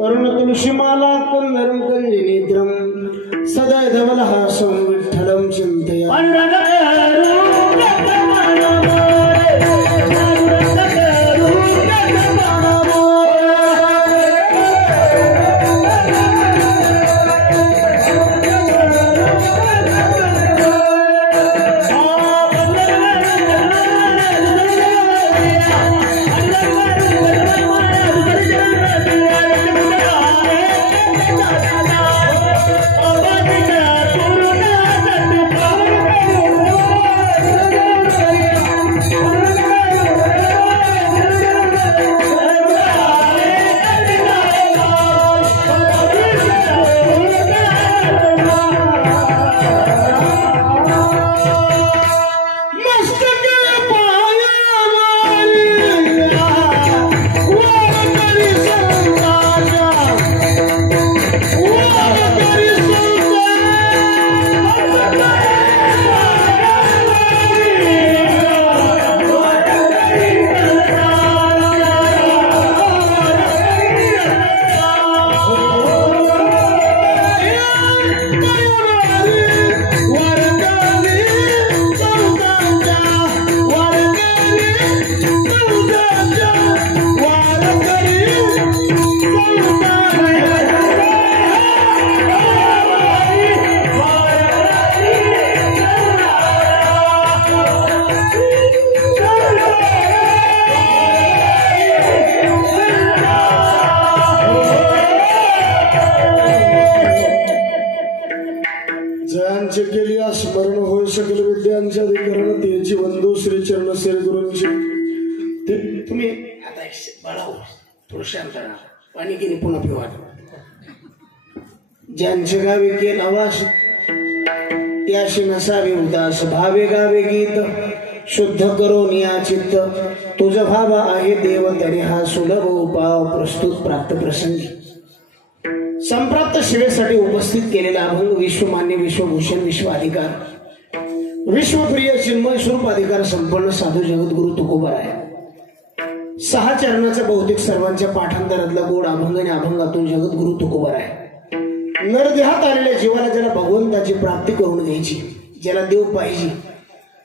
तरुण तुलसीमाला कंदरं कंजिनेत्रं सदा धवलहासं विठ्ठलं चिन्तयामि। स्मरण होय सकल विद्यांच्या अधिकरण तेची वंदो श्री चरण श्री गुरूंची ते तुम्ही आता बाळाओ थोडं शांत राहा पाणी घेणे पुन्हा पिवा ज्यांचे गावे केला वास त्याशी नसावे उदास भावे गावे गीत शुद्ध करून या चित्त तुझ भावा आहे देव तरी हा सुलभ उपाव प्रस्तुत प्राप्त प्रसंगी संप्राप्त सेवेसाठी उपस्थित केलेला अभंग विश्वमान्य विश्वभूषण विश्वाधिकार विश्वप्रिय चिन्मय स्वरूप अधिकार संपन्न साधू जगद्गुरु तुकोबराय 6 चरणाचा बहुतेक सर्वांच्या पाठांतरातला गोड अभंग आणि अभंगातून जगद्गुरु तुकोबराय नरदेहात आलेल्या जीवाला ज्याला भगवंताची प्राप्ती करून द्यायची ज्याला देव पाहिजे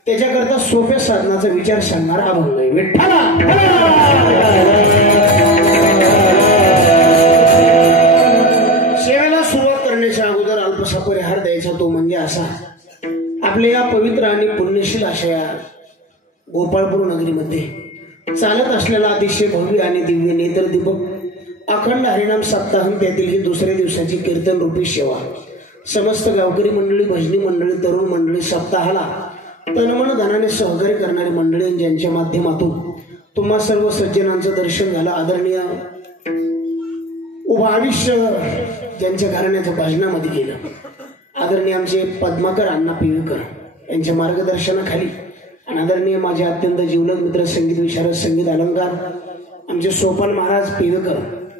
त्याच्याकरता सोप्या साधनाचा विचार सांगणारा अभंग आहे विठ्ठला। सेवेला सुरुवात करण्याच्या अगोदर अल्पसा परिहार द्यायचा तो म्हणजे असा आपल्या या पवित्र आणि पुण्यशील अशा गोपाळपूर नगरीमध्ये चालत असलेला अतिशय भव्य आणि दिव्य नेत्रदीपक अखंड हरिनाम सप्ताह त्यातील ही दुसऱ्या दिवसाची कीर्तन रूपी सेवा समस्त गावकरी मंडळी भजनी मंडळी तरुण मंडळी सप्ताहाला तनमन धनाने सहकार्य करणारी मंडळी ज्यांच्या माध्यमातून तुम्हा सर्व सज्जनांचं दर्शन झालं आदरणीय उभं आयुष्य ज्यांच्या घराण्याच्या भजनामध्ये गेलं आदरणीय आमचे पद्माकर अण्णा पिळकर यांच्या मार्गदर्शनाखाली आणि आदरणीय माझे अत्यंत जीवलग मित्र संगीत विशारद संगीत अलंकार आमचे सोपान महाराज पिळकर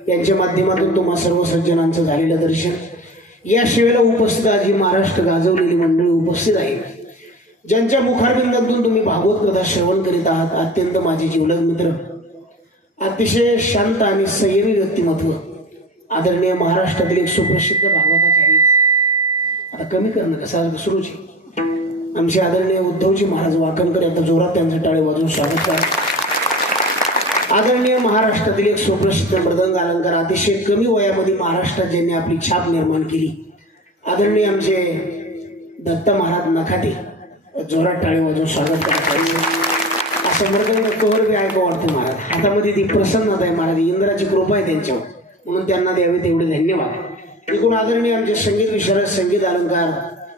यांच्या माध्यमातून तुम्हा सर्व सज्जनांचं झालेलं दर्शन या सेवेला उपस्थित आज ही महाराष्ट्र गाजवलेली मंडळी उपस्थित आहे ज्यांच्या मुखारबिंदातून तुम्ही भागवत कथा श्रवण करीत आहात अत्यंत माझे जीवलग मित्र अतिशय शांत आणि संयमी व्यक्तिमत्व आदरणीय महाराष्ट्रातील एक सुप्रसिद्ध भागवताचार्य आता कमी करणं कसा सुरूची आमचे आदरणीय उद्धवजी महाराज वाकणकर आता जोरात त्यांचं टाळे वाजवून स्वागत करा। आदरणीय महाराष्ट्रातील एक सुप्रसिद्ध मृदंग अलंकार अतिशय कमी वयामध्ये महाराष्ट्रात ज्यांनी आपली छाप निर्माण केली आदरणीय आमचे दत्त महाराज नखाते जोरात टाळे वाजवून स्वागत करा। असं मृदंग कवर बी ऐकू वाटतं महाराज हातामध्ये ती प्रसन्नता आहे महाराज इंद्राची कृपा आहे त्यांच्यावर म्हणून त्यांना द्यावे तेवढे धन्यवाद। एकूण आदरणीय आमचे संगीत विशारद संगीत अलंकार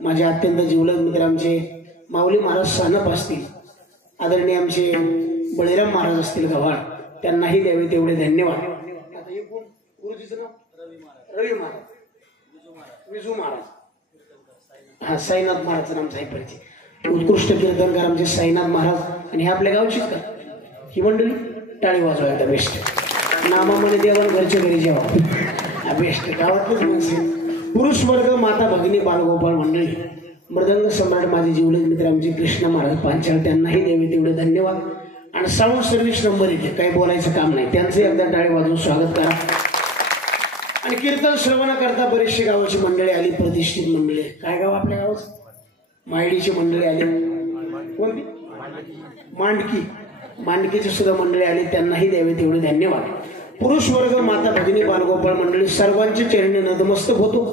माझे अत्यंत जीवलग मित्र आमचे माऊली महाराज सानप असतील आदरणीय आमचे बळीराम महाराज असतील गव्हाळ त्यांनाही द्यावे तेवढे धन्यवाद। आता एकूण गुरुजीचं नाव रवी महाराज विजू महाराज हा साईनाथ महाराजचं नाम साई परिचय उत्कृष्ट कीर्तनकार आमचे साईनाथ महाराज आणि हे आपल्या गावचीच का ही मंडळी टाळी वाजवायला बेस्ट नामामध्ये देवाला घरच्या घरी जेवा बेस्ट गावातच माणसे पुरुष वर्ग माता भगिनी बालगोपाळ मंडळी मृदंग सम्राट माझे जीवलग मित्र आमचे कृष्ण महाराज पांचाळ त्यांनाही द्यावे तेवढे धन्यवाद। आणि साऊंड सर्व्हिस नंबर 1 काही बोलायचं काम नाही त्यांचं एकदा टाळे वाजवून स्वागत करा। आणि कीर्तन श्रवण करता बरीचशी गावाची मंडळी आली, प्रतिष्ठित मंडळी. काय गाव आपल्या गावाचं? मायडीची मंडळी आली. कोणती? मांडकीची सुद्धा मंडळी आली, त्यांनाही द्यावे तेवढे धन्यवाद. पुरुष वर्ग, माता भगिनी, बालगोपाळ मंडळी सर्वांचे चरणी नतमस्तक होतो.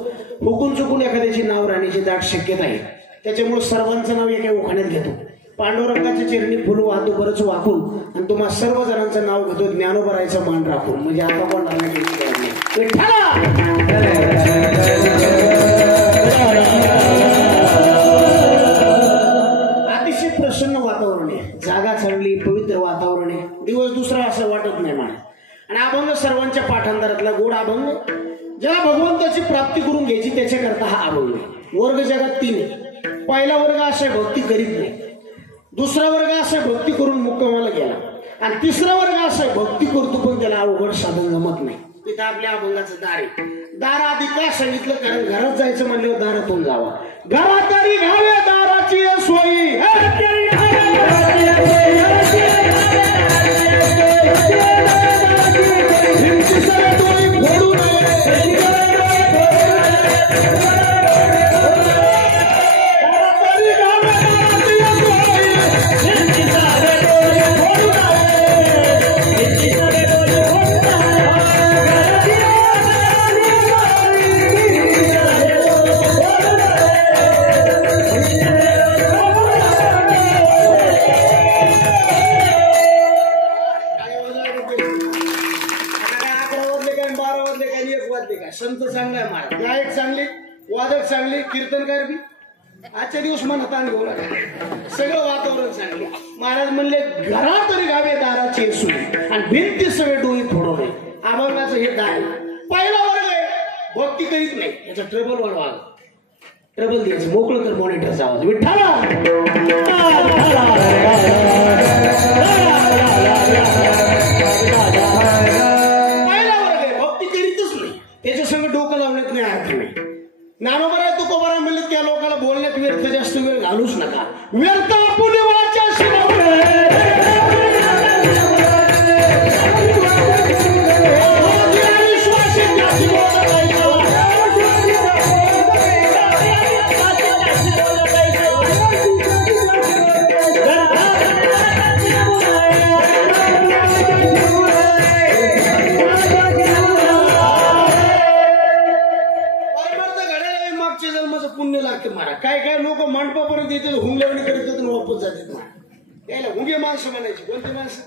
हुकून चुकून एखाद्याची नाव राहण्याची दाट शक्यता आहे, त्याच्यामुळे सर्वांचं नाव एका उखाण्यात घेतो. पांडुरंगाच्या चरणी फुल वाहतो बरंच वाकून, आणि तुम्हा सर्व जणांचं नाव घेतो ज्ञानोबरायचं मान राखून. म्हणजे आता कोण अतिशय प्रसन्न वातावरण आहे, जागा चांगली, पवित्र वातावरण आहे. दिवस दुसरा असं वाटत नाही मला. आणि अभंग सर्वांच्या पाठांतरातला गोड अभंग, ज्याला भगवंताची प्राप्ती करून घ्यायची त्याच्याकरता हा अभंग. वर्ग जगात 3 आहे. पहिला वर्ग असा भक्ती करीत नाही, दुसरा वर्ग असा भक्ती करून मुक्कामाला गेला, आणि तिसरा वर्ग असा भक्ती करतो पण त्याला अवघड साधन जमत नाही. तिथं आपल्या अभंगाचं दार आहे. दार आधी का सांगितलं? कारण घरात जायचं म्हणल्यावर दारातून जावा. घरात तरी घावे दाराची सोयी, संत चांगला आहे महाराज, गायक चांगले, वादक चांगले, कीर्तनकार बी. आजच्या दिवस मनात आण घेऊ नका, सगळं वातावरण चांगले. महाराज म्हणले घरात तरी गावे दाराचे सोयी, आणि भिंती सगळे डोळे फोडवणे. अभंगाचं हे दार. पहिला वर्ग आहे भक्ती करीत नाही, याचा ट्रबल वाढवा. ट्रबल द्यायचं, मोकळं कर मॉनिटरचा आवाज. विठ्ठला त्याच्या संग डोकं लावण्यात नाही अर्थ नाही. ज्ञानोबा तुकोबारा म्हणले त्या लोकांना बोलण्यात व्यर्थ जास्त वेळ घालूच नका. व्यर्थ आपण काय काय लोक मंडपापर्यंत येते, हुंगल्यावणी करतात आणि वापस जातात. यायला हुंगे माणसं म्हणायची. कोणते माणसं?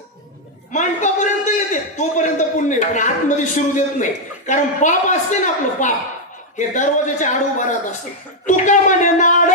मंडपापर्यंत येते तोपर्यंत पुण्य, पण आतमध्ये शिरू देत नाही. कारण पाप असते ना आपलं पाप, हे दरवाजाच्या आड उभा राहत असते. तुका म्हणे नाड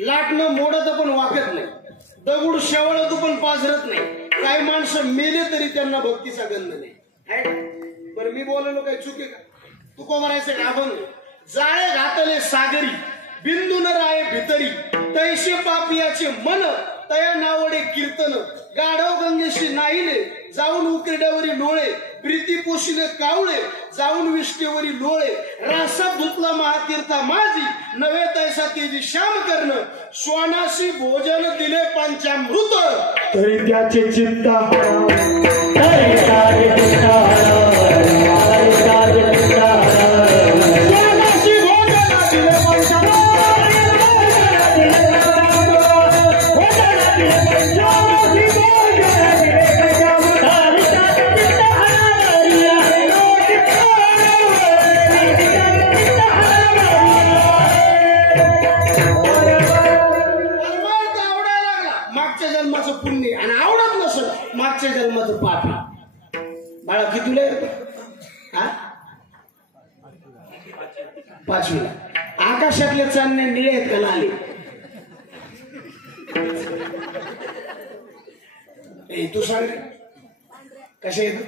लाटणं मोडत पण वाकत नाही, दगड शेवळत पण पाझरत नाही. काही माणसं मेले तरी त्यांना भक्तीचा गंध नाही. बरं मी बोललो काही चुके का? तुको म्हणायचं अभंग. जाळे घातले सागरी बिंदू न राये भितरी, तैसे पापियाचे मन तया नावडे कीर्तन. गाढव गंगेशी नाहीले जाऊन उकिरड्यावरी लोळे, प्रीती पोशिले कावळे जाऊन विष्टेवरी लोळे. रासा धुतला महातीर्था माझी नवे तैसा तेजी श्याम कर्ण. श्वानाशी भोजन दिले पंचामृत तरी त्याचे चित्ता मागच्या जन्माचं पुण्य आणि आवडत नसत मागच्या जन्माचं पाप. बाळा कितीला हा 5वीला. आकाशातले चांदणे निळे आहेत का लाले? तू सांग कसे आहेत?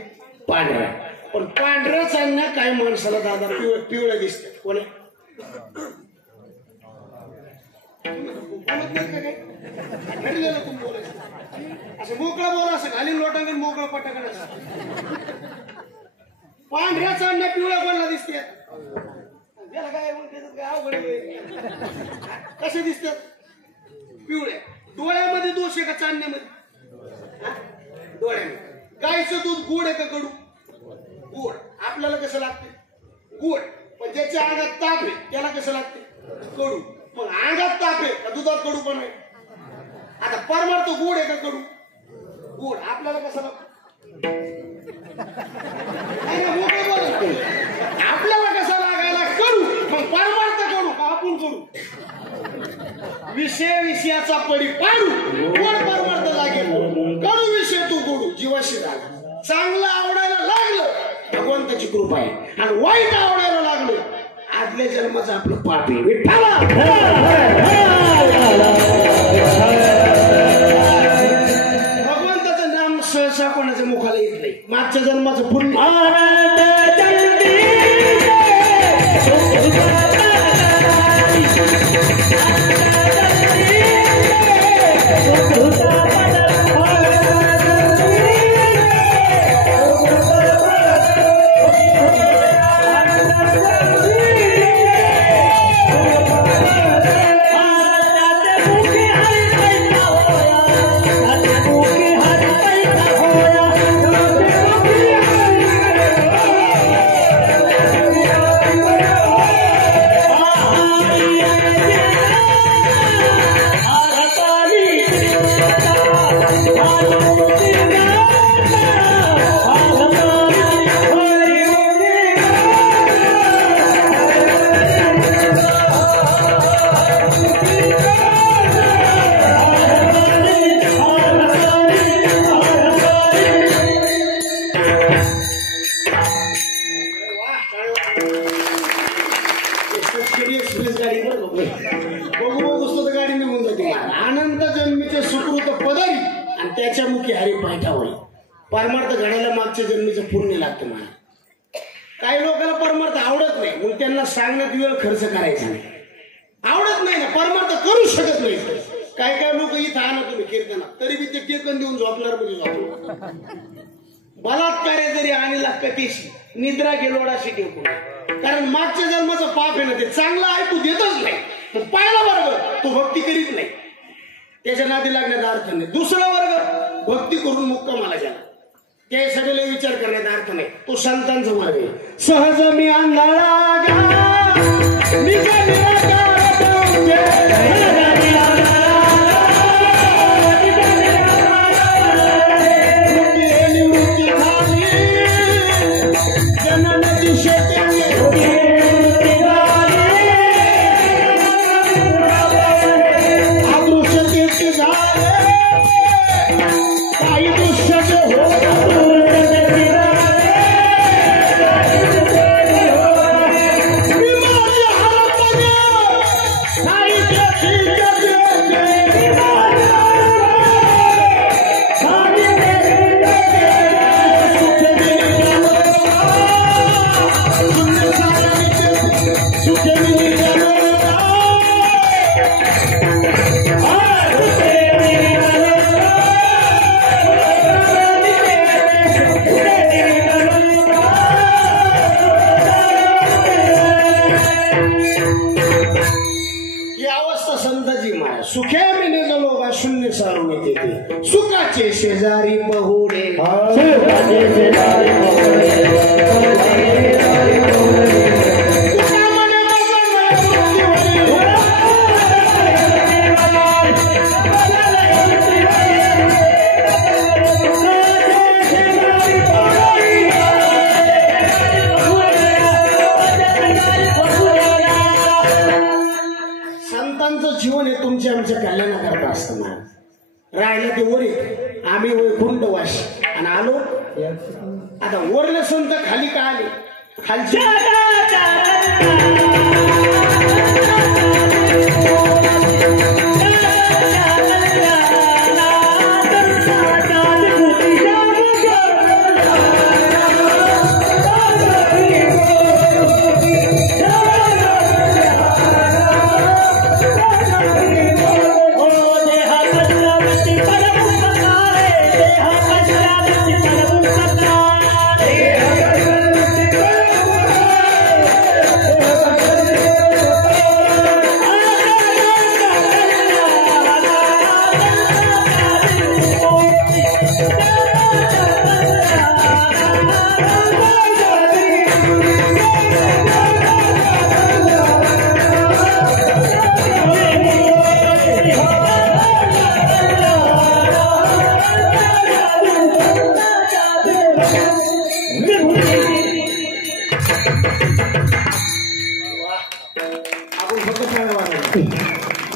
पांढऱ्या. पण पांढऱ्या चांदण्या काय माणसाला दादा पिवळ्या दिसतात. कोणी असं मोकळा बोला असं घालीन लोटांगण मोकळं पटाकण असं. पांढऱ्या चांदण्या पिवळ्या कोणाला दिसते? काय अवघड कसे दिसतात? पिवळ्या. डोळ्यामध्ये दोष आहे का चांदण्यामध्ये? डोळ्यामध्ये. गायचं दूध गोड आहे का कडू? गोड. आपल्याला कसं लागते? गोड. पण ज्याच्या अंगात ताप आहे त्याला कसं लागते? कडू. मग अंगात ताप आहे का दुधात कडू पण आहे? आता परमार्थ गोड आहे का कडू? गोड. आपल्याला कसं लागतं? आपल्याला कसं लागायला? कडू. मग परमार्थ कडू का आपण कडू? विषयाचा पडी पाडू. गोड परमार्थ लागेल. कडू विषय तू गोडू. जीवाशी झाला. चांगलं आवडायला लागलं भगवंताची कृपा आहे. आणि वाईट आवडायला लागलं आदल्या जन्माचं आपलं पाप आहे. विठ्ठला भगवंताचं नाम सहसा कोणाच्या मुखाला येत नाही. मागच्या जन्माचं पुण्य. परमार्थ घडायला मागच्या जन्मीचं पुण्य लागतं मला. काही लोकांना परमार्थ आवडत नाही मग त्यांना सांगण्यात वेळ खर्च करायचा नाही. आवडत नाही ना परमार्थ करू शकत नाही. काय काय लोक इथं आणा तुम्ही कीर्तनात तरी बी ते टेकन देऊन झोपणार म्हणजे झोपणार. बलात्कारे जरी आणला कथेशी निद्रा गेलोडाशी टेकून. कारण मागच्या जन्माचं पाप आहे ना ते चांगलं ऐकू देतच नाही. पण पाहिला बरोबर तो भक्ती करीत नाही. त्याच्या नादी लागण्याचा अर्थ नाही. दुसरा वर्ग भक्ती करून मुक्कामाला गेला त्या सगळ्याला विचार करण्याचा अर्थ नाही. तो संतांचा वर्ग आहे. सहज मी आंधळा सुखाचे शेजारी पहुडे संतांचं जीवन हे तुमच्या आमच्या कल्याणाकरता असतं. राहिलं ते वर येत आम्ही वैकुंठवासी आणि आलो आता वरले संत खाली का आले खालचे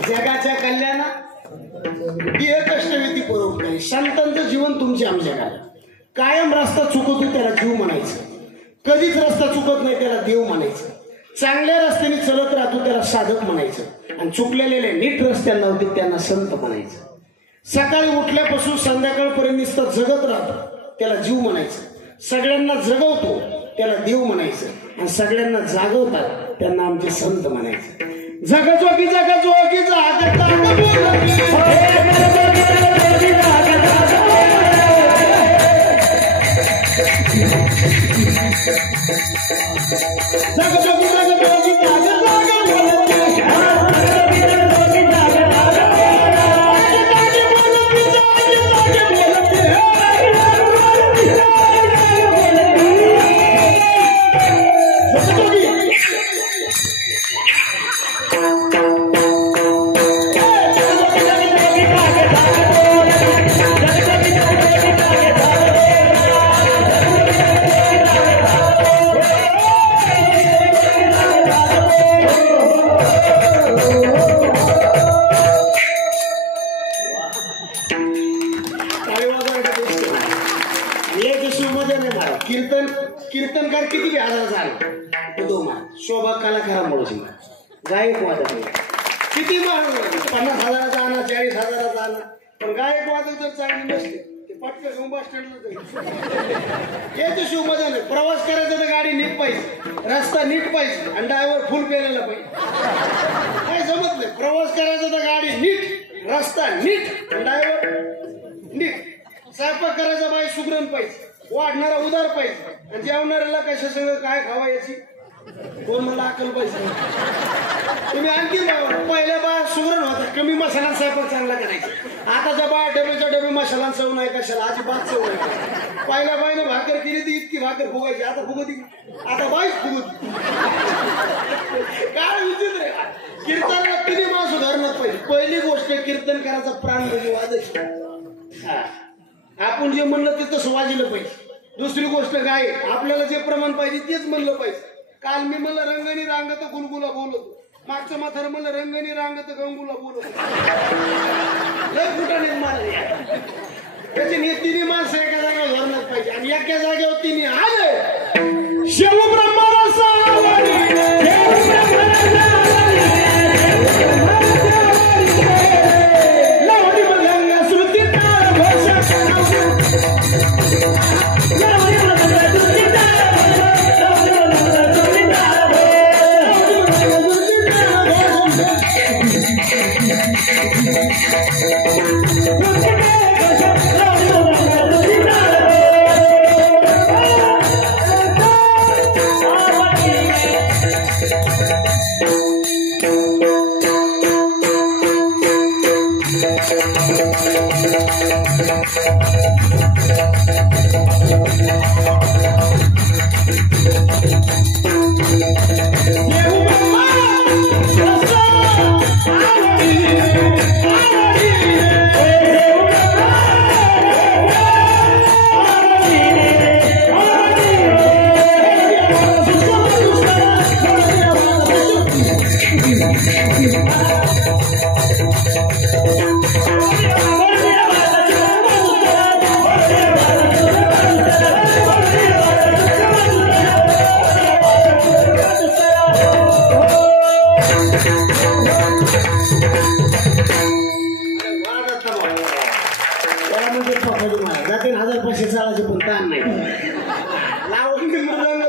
जगाच्या कल्याणात देह कष्टविधी परोपकारी संतांचं जीवन तुमच्या आमच्या काळात कायम रस्ता चुकतो त्याला जीव म्हणायचं कधीच रस्ता चुकत नाही त्याला देव म्हणायचं चांगल्या रस्त्याने चलत राहतो त्याला साधक म्हणायचं आणि चुकलेले नीट रस्त्यांना होते त्यांना संत म्हणायचं सकाळी उठल्यापासून संध्याकाळपर्यंत नुसतं जगत राहतो त्याला जीव म्हणायचं सगळ्यांना जगवतो त्याला देव म्हणायचं आणि सगळ्यांना जागवतात त्यांना आमचे संत म्हणायचं जगजोगी जगजोगी जागता जगजोगी जगजोगी कीर्तनकार किती हजार झाले तो मान शोभा कलाकारामुळे गायक वादक किती मान 50,000चा आणा 40,000चा आणा पण गायक वादक जर चांगली नसते ते पटकन बस स्टँडला याच्या शिव मजा नाही प्रवास करायचा तर गाडी नीट पाहिजे रस्ता नीट पाहिजे आणि ड्रायव्हर फुल पेलेला पाहिजे काय जमत नाही प्रवास करायचा तर गाडी नीट रस्ता नीट ड्रायव्हर नीट स्वयंपाक करायचा बाई सुगरण पाहिजे वाढणारा उदार पाहिजे आणि जेवणाऱ्याला कशा सगळं काय खावा याची कोण मला अक्कल पाहिजे तुम्ही आणखी पहिल्या बा सुगरण होता कमी मसाला स्वयंपाक चांगला करायचा आताच्या बा डबेच्या डबे मसाला चव नाही कशाला अजिबात चव नाही पहिल्या बाईने भाकर केली ती इतकी भाकर फुगायची आता फुगती आता बाईच फुगती काय विचित्र आहे कीर्तनाला किती माणूस सुधारणार पाहिजे पहिली गोष्ट कीर्तन करायचा प्राण म्हणजे वादच आपण जे म्हणलं ते तसं वाजलं पाहिजे दुसरी गोष्ट काय आपल्याला जे प्रमाण पाहिजे तेच म्हणलं पाहिजे काल मी म्हणलं रंगणी रांगत गुलगुला बोलतो मागचं माथार म्हणलं रंगणी रांगत गंगुला बोलतो लय फुटाने मारले त्याची तिन्ही माणसं एका जागेवर धरणार पाहिजे आणि एका जागेवर तिन्ही आले शिव ब्रह्मरसा पैसे चालायचे पण ताण नाही. लावणी मृदंग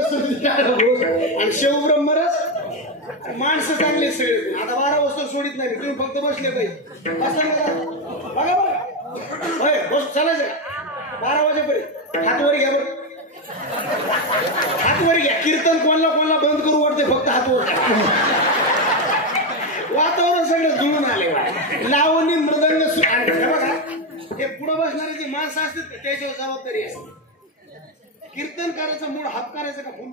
आणि शिवब्रह्मरस माणसं चांगले सगळे. आता 12 वाजता सोडित नाही, तुम्ही फक्त बसले पाहिजे. बघा होय बस चालायचं 12 वाजेपर्यंत. हात वर घ्या बरं, हात वर घ्या. कीर्तन कोणाला बंद करू वाटते, फक्त हात वर घ्या. वातावरण सगळं जुळून आले. लावणी मृदंग बघा, हे पुढे बसणारे जी माणसं असतात त्याच्यावर जबाबदारी असते. कीर्तन करायचं मूड हात करायचं का फुल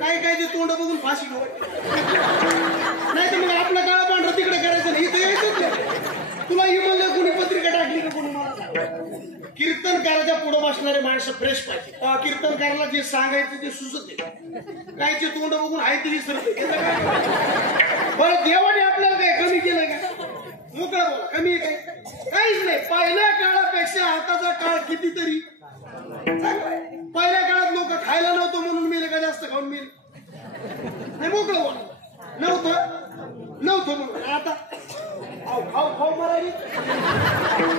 काय काय ते तोंड बघून फाशी घेऊ नाही तर मग आपलं काळा पांढरा तिकडे करायचं नाही. इथं यायचंच नाही. तुला ही म्हणलं कोणी पत्रिका टाकली का कोणी मला. कीर्तन करायच्या पुढे बसणारे माणसं फ्रेश पाहिजे. कीर्तन करायला जे सांगायचं ते सुचत नाही. कायचे तोंड बघून आहे ते विसरत. बरं देवाने आपल्याला काय कमी केलं का. मोकळा बोला, कमी काय काहीच नाही. पहिल्या काळापेक्षा आताचा काळ कितीतरी पहिल्या काळात लोक खायला नव्हतं म्हणून मेले का जास्त खाऊन मेले नाही. मोकळं बोला, नव्हतं म्हणून आता खाऊ खाऊ मारायली.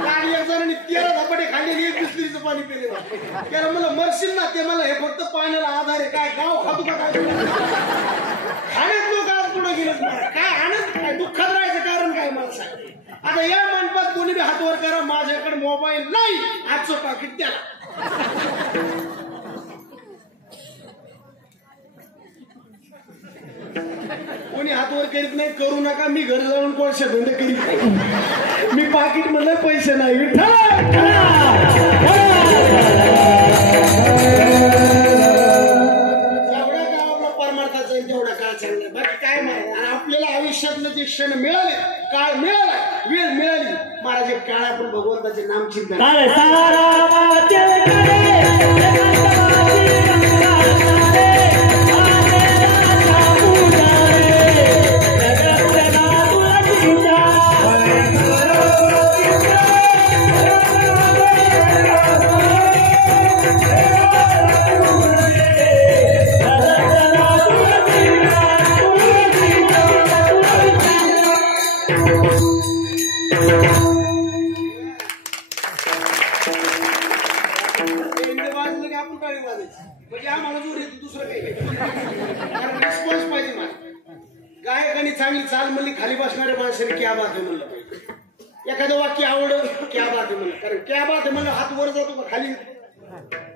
आणि एक जणांनी 13 धपाटे खाल्लेली 1 बिस्लरीचं पाणी पिले. त्याला मला मरशील ना, ते मला हे फक्त पाण्याला आधार आहे. काय गाव खातो का काय खाण्यात लोक आज पुढे गेले काय आणत काय दुःखात राहायचं कारण काय मला सांग. आता या मंडपात कोणी बी हातवर करा, माझ्याकडे मोबाईल नाही, आजचं पाकिट द्या. कोणी हातवर करीत नाही, करू नका. मी घर जाऊन कोळशा धंदे करीत नाही. मी पाकिट म्हणलं पैसे नाही. जेवढा काळ आपला परमार्थाचा आहे तेवढा काळ चांगला. बाकी काय माहिती. आपल्याला आयुष्यातलं जे क्षण मिळाले, काळ मिळाला, वेळ मिळाली, महाराज काळ आपण भगवंताचे नाम चिंतन म्हणजे आम्हाला जोर येतो, दुसरं काही रिस्पॉन्स पाहिजे. मला गायकांनी चांगली चाल म्हणली, खाली बसणाऱ्या माणसाने क्या बात आहे म्हणलं पाहिजे. एखादं वाक्य आवडलं क्या बात आहे म्हणलं, कारण क्या बात आहे म्हणलं हात वर जातो का खाली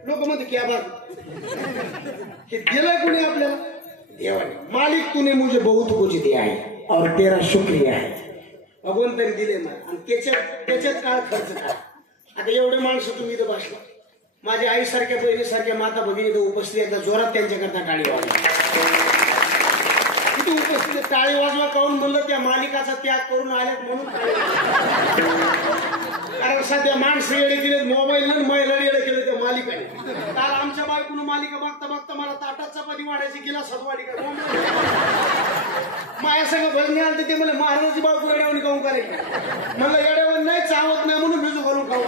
लोक म्हणते क्या बात. हे दिलंय कोणी आपल्याला देवाने. मालिक तूने मुझे बहुत कुछ दिया है और तेरा शुक्रिया है. भगवंताने दिले मला आणि त्याच्यात काळ खर्च करा. आता एवढे माणसं तुम्ही इथं बसला, माझ्या आईसारख्या बहिणीसारख्या माता भगिनी इथं उपस्थित एकदा जोरात त्यांच्याकरता टाळी वाजवा. किती उपस्थित टाळी वाजवा काऊन म्हणलं, त्या मालिकाचा त्याग करून आल्यात म्हणून. कारण सध्या माणसं येडे केले मोबाईल महिला येडे केले त्या मालिकाने. काल आमच्या बायकोनं मालिका बघता बघता मला ताटात चपाती वाढायची गिलासात वाढी का माझ्या सगळं भजने आलं ते मला महाराजाची बायको येड्यावणी खाऊन करायची. म्हणलं येड्यावर नाही चावत नाही म्हणून भिजू घालून खाऊ.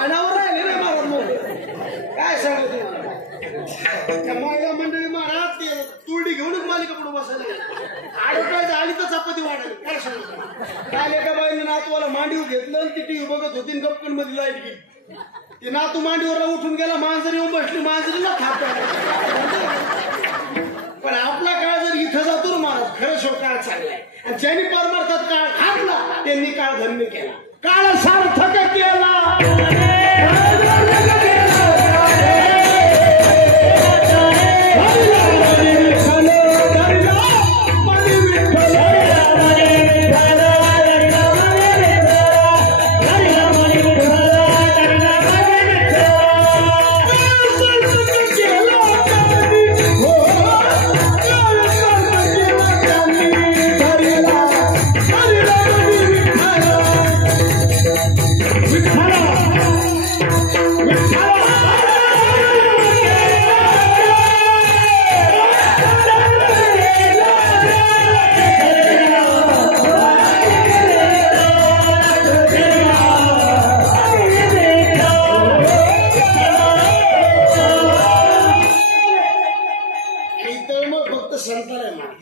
अनावर राहिले ना महाराज मोठे काय सांगू तुम्हाला. महिला मंडळी महाराज ते तुरडी घेऊनच मालिका पुढे बसायला आडकायचं आली तर चपाती वाढायला काय सांगू. काल एका बाईने नातवाला मांडीवर घेतलं आणि ती टीव्ही बघत होती, गपकन मध्ये लाईट गेली. ती नातू मांडीवर उठून गेला, मांजरी येऊन बसली, मांजरीला थाप. पण आपला काळ जर इथं जातो ना महाराज, खरं शो काळ चांगलाय. आणि ज्यांनी परमार्थात काळ घातला त्यांनी काळ धन्य केला, काळ सार्थक केला.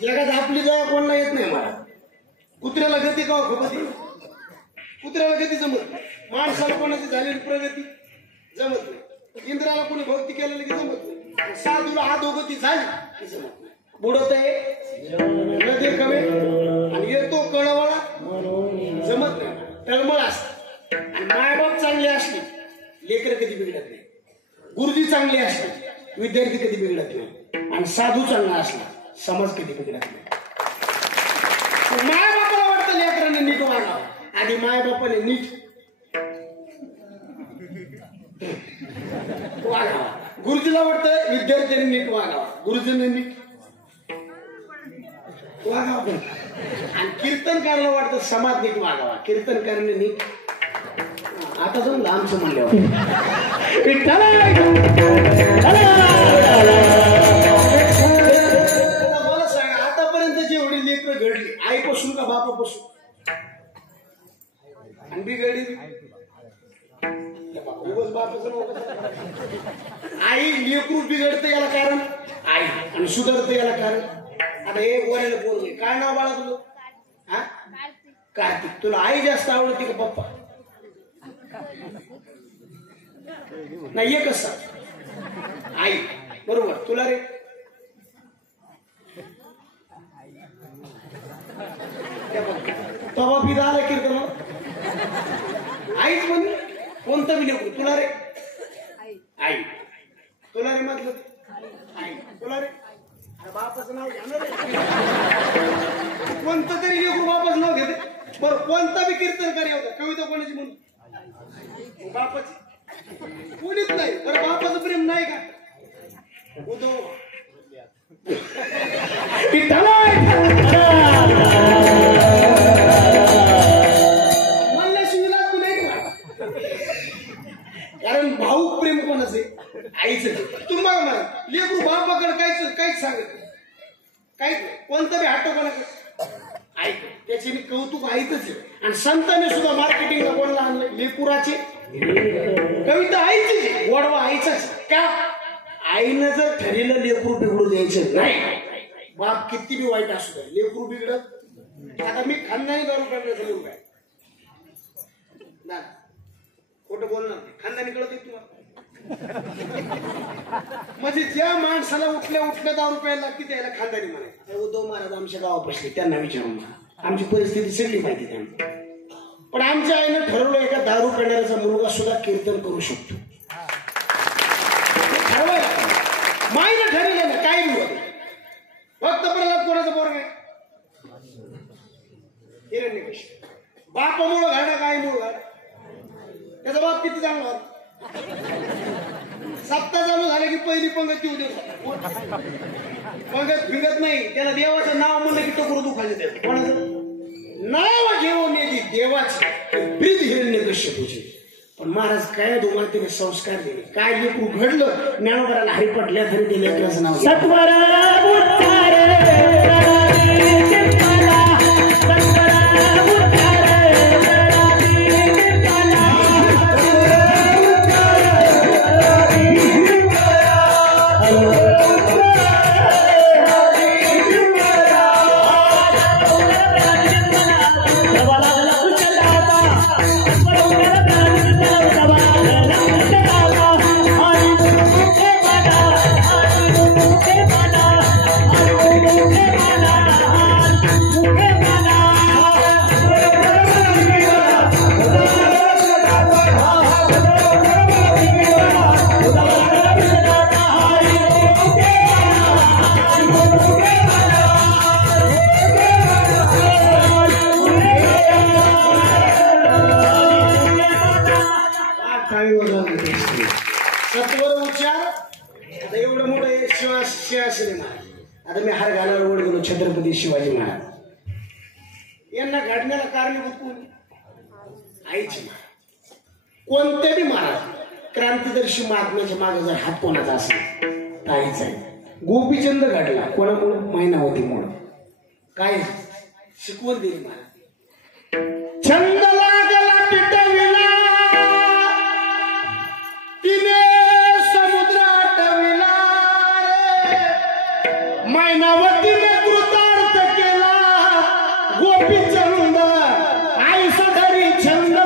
जगात आपली दया कोणाला येत नाही. मला कुत्र्याला गती का खपती. कुत्र्याला कधी जमत नाही, माणसाला कोणाची झालेली प्रगती जमत नाही, इंद्राला कोणी भक्ती केलेली की जमत नाही, साधूला अधोगती झाली की जमत नाही. बुडत आहे नदी कवे आणि येतो कळवळा जमत नाही, टळमळ असत. आणि मायबाप चांगले असले लेकर कधी बिघडत नाही, गुरुजी चांगले असले विद्यार्थी कधी बिघडत नाही, आणि साधू चांगला असला समाज कधी बिघडत नाही. मायबापाला वाटतं लेकरांनी नीट वागावं, आधी मायबापाने नीट वागावा, गुरुजीला वाटतं विद्यार्थ्यांनी नीट वागावा, गुरुजींनी नीट वागावं, आणि कीर्तनकारला वाटतं समाज नीट वागावा, कीर्तनकारने नीट. आता जाऊन आमचं म्हणल्यावर मला सांगा, आतापर्यंत जेवढी लेकरं घडली आईपासून का बापापासून, आणि बिघडली आई. लेकरू बिघडतं याला कारण आई, आणि सुधारतं याला कारण. आता हे गोऱ्याला बोलले, काय नाव बाळा तुझं? हा, कार्तिक. तुला आई जास्त आवडते का पप्पा? नाही, एकच सांग. आई बरोबर. तुला रे? तवा पिदा आला कीर्तन आईच म्हणे, कोणतं बी लेकरू. तुला रे? आई. तुला रे म्हटलं? आई. तुला रे? बापाचं नाव घ्या, कोणतं तरी लेकरू बापाचं नाव घेते. बरं, कोणता बी कीर्तनकारी होता, कविता कोणाची म्हणून? बापाची. कोणीच नाही. बरं, बापाचं प्रेम नाही का? उद्धव म्हणल्याशिवाय तू नाही का? कारण भाऊक प्रेम कोणाचं? आईचं. तुम्हाला म्हणा लेकरू बापाकडे काहीच सांगत काहीच नाही, कोणतं बी हट्ट कोणाकडे ऐक. त्याचे मी कौतुक ऐकच आहे. आणि संतांनी सुद्धा मार्केटिंगला कोणाला आणलं? लेकुराचे कविता आईचीच, गोडवा आईचाच. का? आईनं जर ठरलेलं लेकरू बिघडू द्यायचं नाही, बाप किती बी वाईट असू द्या, लेकरू बिघडत. आता मी खानदानी दारू करण्याचं लोक आहे ना, खोटं बोलणार नाही. खानदानी कळत आहे तुम्हाला? म्हणजे ज्या माणसाला उठल्या दारू प्यायला लागते त्याला खानदानी म्हणायचं. उद्धव महाराज आमच्या गावापासले, त्यांना विचारून आमची परिस्थिती सगळी माहिती त्यांना. पण आमच्या आईनं ठरवलं एका दारू पिणाऱ्याचा मुलगा सुद्धा कीर्तन करू शकतो. माईनं ठरवलं ना, काय बी फक्त प्रल्हाद कोणाचा पोरगा आहे? हिरण्यकश्यप. बापामुळं घाडा काय मुळे घाडा? त्याचा बाप किती चांगला होता. सप्ताह चालू झाला की पहिली पंगत येऊ देऊ. पंगत फिंगत नाही, त्याला देवाचं नाव म्हणलं की टोकरू दुखायचं. त्याचं कोणाचं नाव घेऊन येते? देवाचे ब्रीद हिरण्यकश्यपूचे. पण महाराज काय दोघांनी संस्कार दिले, काय लेकरू घडलं ज्ञानोबराला हरी पटल्या तरी ते लेकराचं नाव सत्वर. आता मी हार घालायला ओढ गेलो छत्रपती शिवाजी महाराज यांना घडण्याला कारणीभूत कोण? आईची. कोणते बी महाराज क्रांतिदर्शी महात्म्याच्या मागे जर हात कोणाचा असेल तर आईच आहे. गोपीचंद घडला कोणामुळे? महिनावतीमुळे. काय शिकवण दिली महाराज? छंद लागला पिटविला तिने समुद्र आटविला, मैनावतीने कृतार्थ केला गोपीचंद आईचा धरी छंद.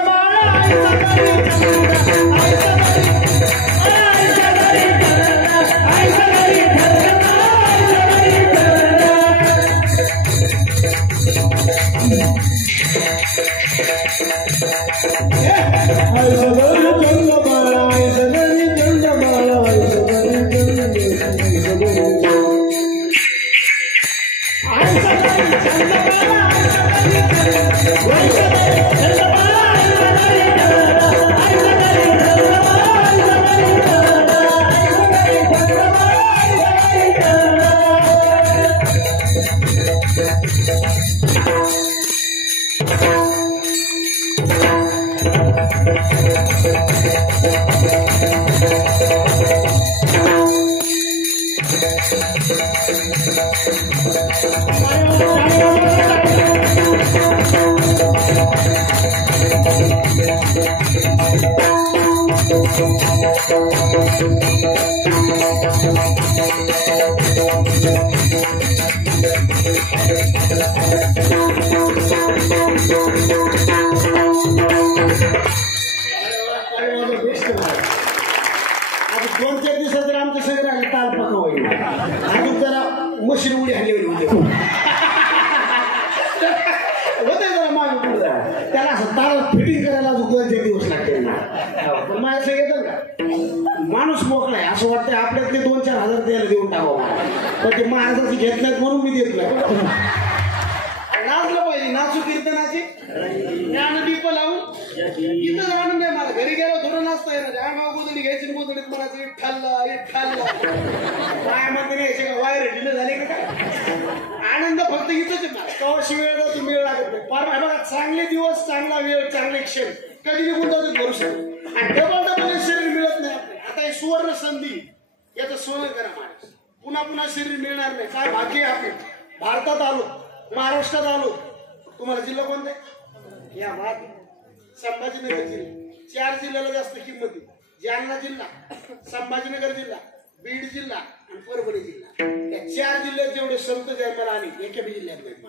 दोन-चार दिवसात जर आमचं सगळं आलं ताल पका होईल अजून जरा मशीन उडी हल्ली होते होते जरा मागे पुढे त्याला असं ताल फिटिंग करायला अजून 2-4 दिवस लागते पण माझ्या असं येतं का माणूस मोकळा आहे असं वाटतं आपल्यातले 2-4 हजार द्यायला देऊन टाकावं पण ते महाराजाची घेत नाहीत म्हणून मी देत नाही नाचलं पाहिजे नाचू कीर्तनाचे ज्ञानदीप लावून इथं आनंद आहे मला घरी गेलो थोडं नाचता येणार आम्हाला गोदडी घ्यायची गोदडीत म्हणायचं इठ्ठलला काय म्हणते घ्यायचे का वायर ढिलं झाले का काय आनंद फक्त इथंच आहे मला कवाशी वेळ जातो मेळ लागत नाही फार बघा चांगले दिवस चांगला वेळ चांगले क्षण कधी निघून जातो भरू शकतो आणि डबल शरीर मिळत नाही आपले आता हे सुवर्ण संधी याचं सोनं करा माणूस पुन्हा पुन्हा शरीर मिळणार नाही काय भाग्य आहे आपले भारतात आलो महाराष्ट्रात आलो तुम्हाला जिल्हा कोणता आहे या भाग संभाजीनगर जिल्हा 4 जिल्ह्याला जास्त किंमत आहे जालना जिल्हा संभाजीनगर जिल्हा बीड जिल्हा आणि परभणी जिल्हा या 4 जिल्ह्यात जेवढे संत जन्माला आले एका बी जिल्ह्यात नाहीत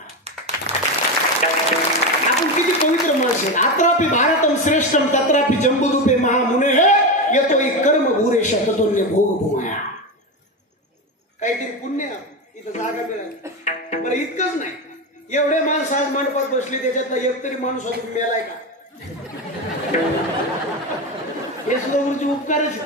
आपण किती पवित्र माणसं आहेत अत्रापि भारतम श्रेष्ठम तत्रापि जंबुदुपे महामुने हे येतो एक कर्म भूरे शततोन्य भोग भूमया काहीतरी पुण्य इथं जागा मिळाली बरं इतकंच नाही एवढे माणसं आज मंडपात बसले त्याच्यातला एक तरी माणूस अजून मेलाय का हे सुद्धा गुरुजी उपकारच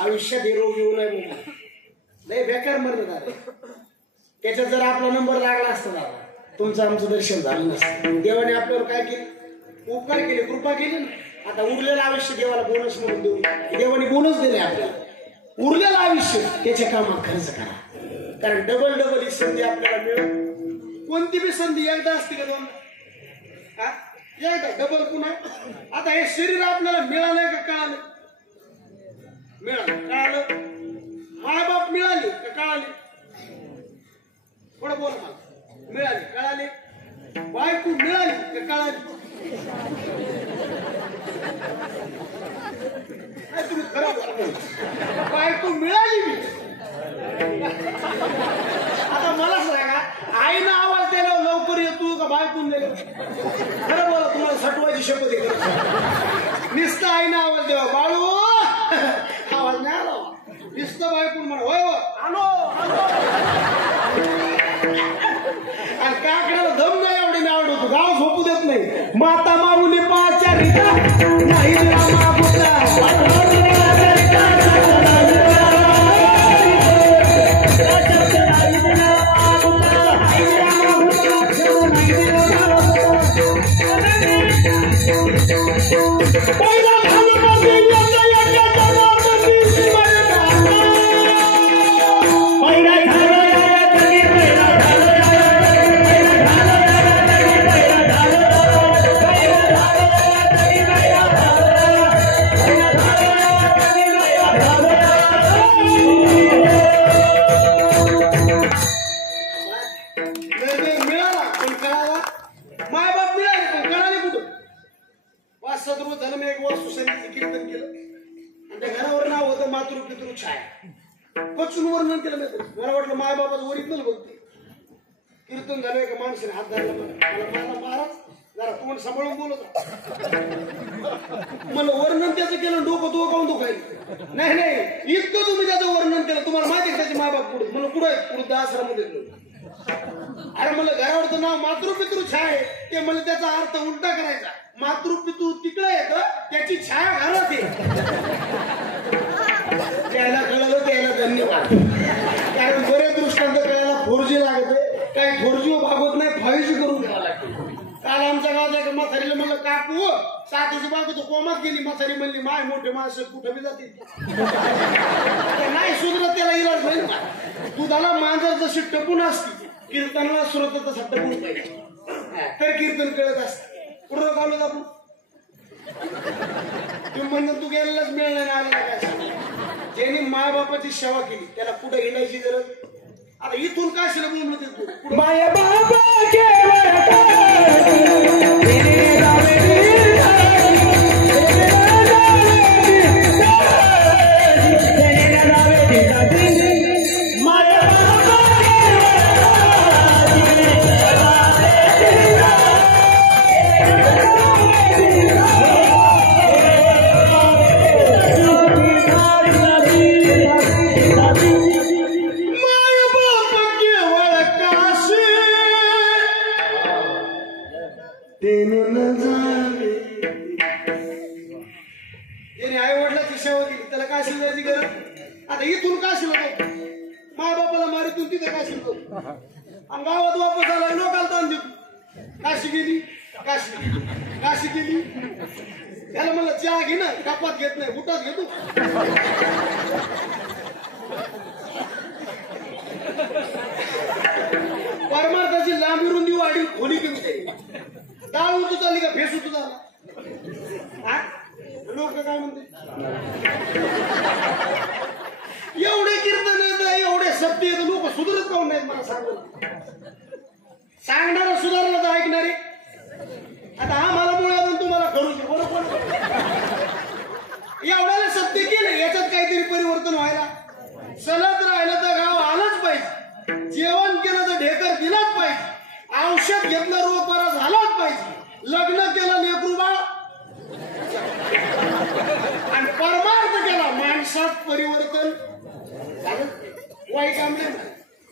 आयुष्यात हे रोग येऊ नये नाही बेकार मरण झाले त्याच्यात जर आपला नंबर लागला असता दादा तुमचं आमचं दर्शन झालं नसतं देवाने आपल्यावर काय केले उपकार केले कृपा केली ना आता उरलेलं आयुष्य देवाला बोनस म्हणून देऊ देवाने बोनस दिले आपल्याला उरलेलं आयुष्य त्याच्या कामात खर्च करा कारण डबल ही संधी आपल्याला मिळत कोणती बी संधी एकदा असते का दोनदा एकदा डबल पुन्हा आता हे शरीर आपल्याला मिळालंय का कळालं मिळालं कळालं माय बाप मिळाले का कळाले थोडं बोल मला मिळाले कळाले बायको मिळाली का कळाली तुम्ही खरं बोला बायको मिळाली मी आता मला सांगा आईनं आवाज द्यायला लवकर येतो का बायकून दिलं खरं बोला तुम्हाला सटवायची शपथ आहे नुसतं आईनं आवाज द्यावा बाळू आवाज नाही आला नुसतं बायकून म्हणा होय आलो आणि काकड्याला दम नाही एवढी नाही आवडतो गाव झोपू देत नाही माता माऊली पाच्या रिता नाही रामा पुत्रा निर्णय मिळाला पण कळाला, मायबाप मिळाले पण कळाले कुठं. 5-7 रोज झालं मी एक वास्तू संगीत कीर्तन केलं आणि त्या घरावर नाव होतं मातृपितृ छाया. पचून वर्णन केलं नाही. मला वाटलं मायबापाचं ओरिजिनल बघते. कीर्तन झालं एका माणसाने हात धरला मला महाराज जरा तोंड सांभाळून बोलत. मला वर्णन त्याचं केलं, डोकं दुखावून दुखायला. नाही इतकं तुम्ही त्याचं वर्णन केलं. तुम्हाला माहिती त्याचे मायबाप पुढे मला कुठं आहेत, पुढे आश्रमामध्ये. अरे मला घरावरचं नाव मातृपितृ छाया आहे ते मला त्याचा अर्थ उलटा करायचा. मातृपितृ तिकडे येतं त्याची छाया घरात आहे. त्याला कळलं त्याला धन्यवाद. कारण बरेच दृष्टांत कळायला 4G लागते. काही 4G भागवत नाही, 5G करून घ्यावं लागतं. काल आमच्या गावात एका म्हातारीला म्हणलं काकू साथीची बायको तो कोमात गेली. म्हातारी म्हणली माय मोठे माणसं कुठं बी जाते. नाही सुधरत त्याला इलाज नाही. दुधाला मांजर जशी टपून असते कीर्तनाला स्रोत तसा टपून पाहिजे तर कीर्तन कळत असत. कुठं गावलं आपण तुम्ही म्हणून तू गेलेलाच मिळणार नाही आलेला काय. ज्यांनी माय बापाची सेवा केली त्याला कुठे हिंडायची गरज. आता इथून काशीला बोललो तू माय बाबा गावात वापस आला लोकांना ताण देतो. काशी गेली काशी गेली त्याला मला चहा घे ना, कपात घेत नाही बुटात घेतो. परमार्थाची लांबी रुंदी वाढी खोली कमी झाली. डाळ उतू चालली का फेस उतू झाला. लोक काय म्हणते एवढे कीर्तन येत एवढे सत्य येत लोक सुधारत काऊन नाहीत मला सांगू. सांगणारा सुधारला तर ऐकणारे. आता हा मला मुळे तुम्हाला करू शकतो बरोबर. एवढ्याला सत्य केलं याच्यात काहीतरी परिवर्तन व्हायला. चलत राहिलं तर गाव आलंच पाहिजे. जेवण केलं तर ढेकर दिलाच पाहिजे. औषध घेतलं रोग बरा झालाच पाहिजे. लग्न केलं लेकरू बाळ आणि परमार्थ केला माणसात परिवर्तन झालं. वाईट आंबे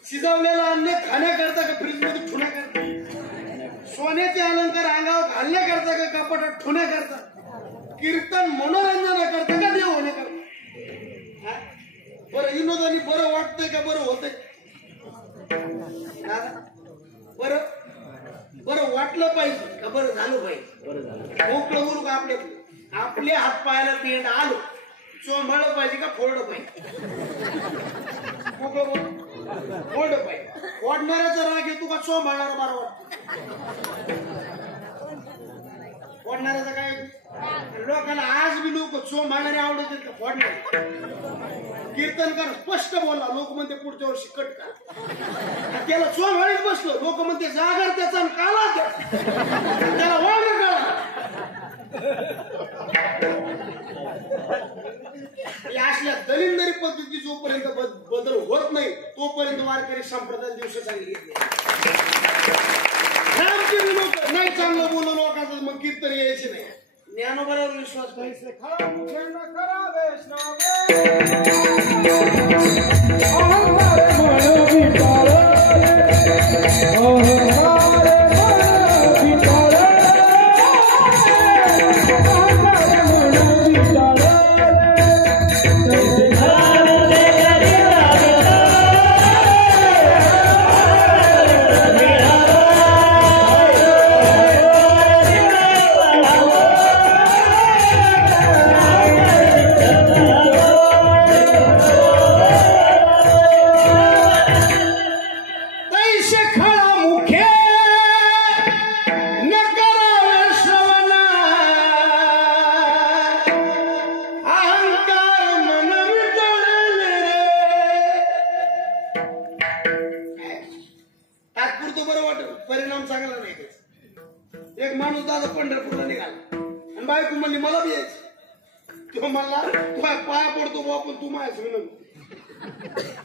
शिजवलेलं अन्न खाण्याकरता का फ्रीज मध्ये ठेवण्याकरता. सोन्याचे अलंकार अंगावर घालण्याकरता का कपाटात ठेवण्याकरता. कीर्तन मनोरंजनाकरता का देव होण्याकरता. बरं विनोदानी बरं वाटतंय का बरं होतंय. बरं बरं वाटलं पाहिजे का बरं झालं पाहिजे. मोकळं बोलू का आपले हात पायाला पेंट आलो चोंबाळलं पाहिजे का फोडलं पाहिजे. मोकळं बोल फोडलं पाहिजे. फोडणाऱ्याचा राग येतो का चोंबाळणारा बरं वाटतं. फोडणाऱ्याचा काय लोकांना आज बी लोक चोंबाळणारे आवडत का फोडणारे. कीर्तनकार स्पष्ट बोलला लोक म्हणते पुढच्या वर्षी कट करा. त्याला चोंबाळीत बसलो लोक म्हणते जागर त्याचा काला त्याला वाढ कळा. अशा दलिंदरी पद्धती जोपर्यंत बदल होत नाही तोपर्यंत वारकरी संप्रदाय दिवस चांगली लोक नाही चांगलं बोललो लोकांचं मग कीर्तन यायचे नाही. ज्ञानोबरावर विश्वास पाहिजे. खळा मुख्य तर बरं वाटत, परिणाम चांगला नाही त्याचा. एक माणूस दादा पंढरपूरला निघाला आणि बायको म्हणली मला बी यायचं. तो म्हणला तुला पाया पडतो बा पण तू माझ्या सगळं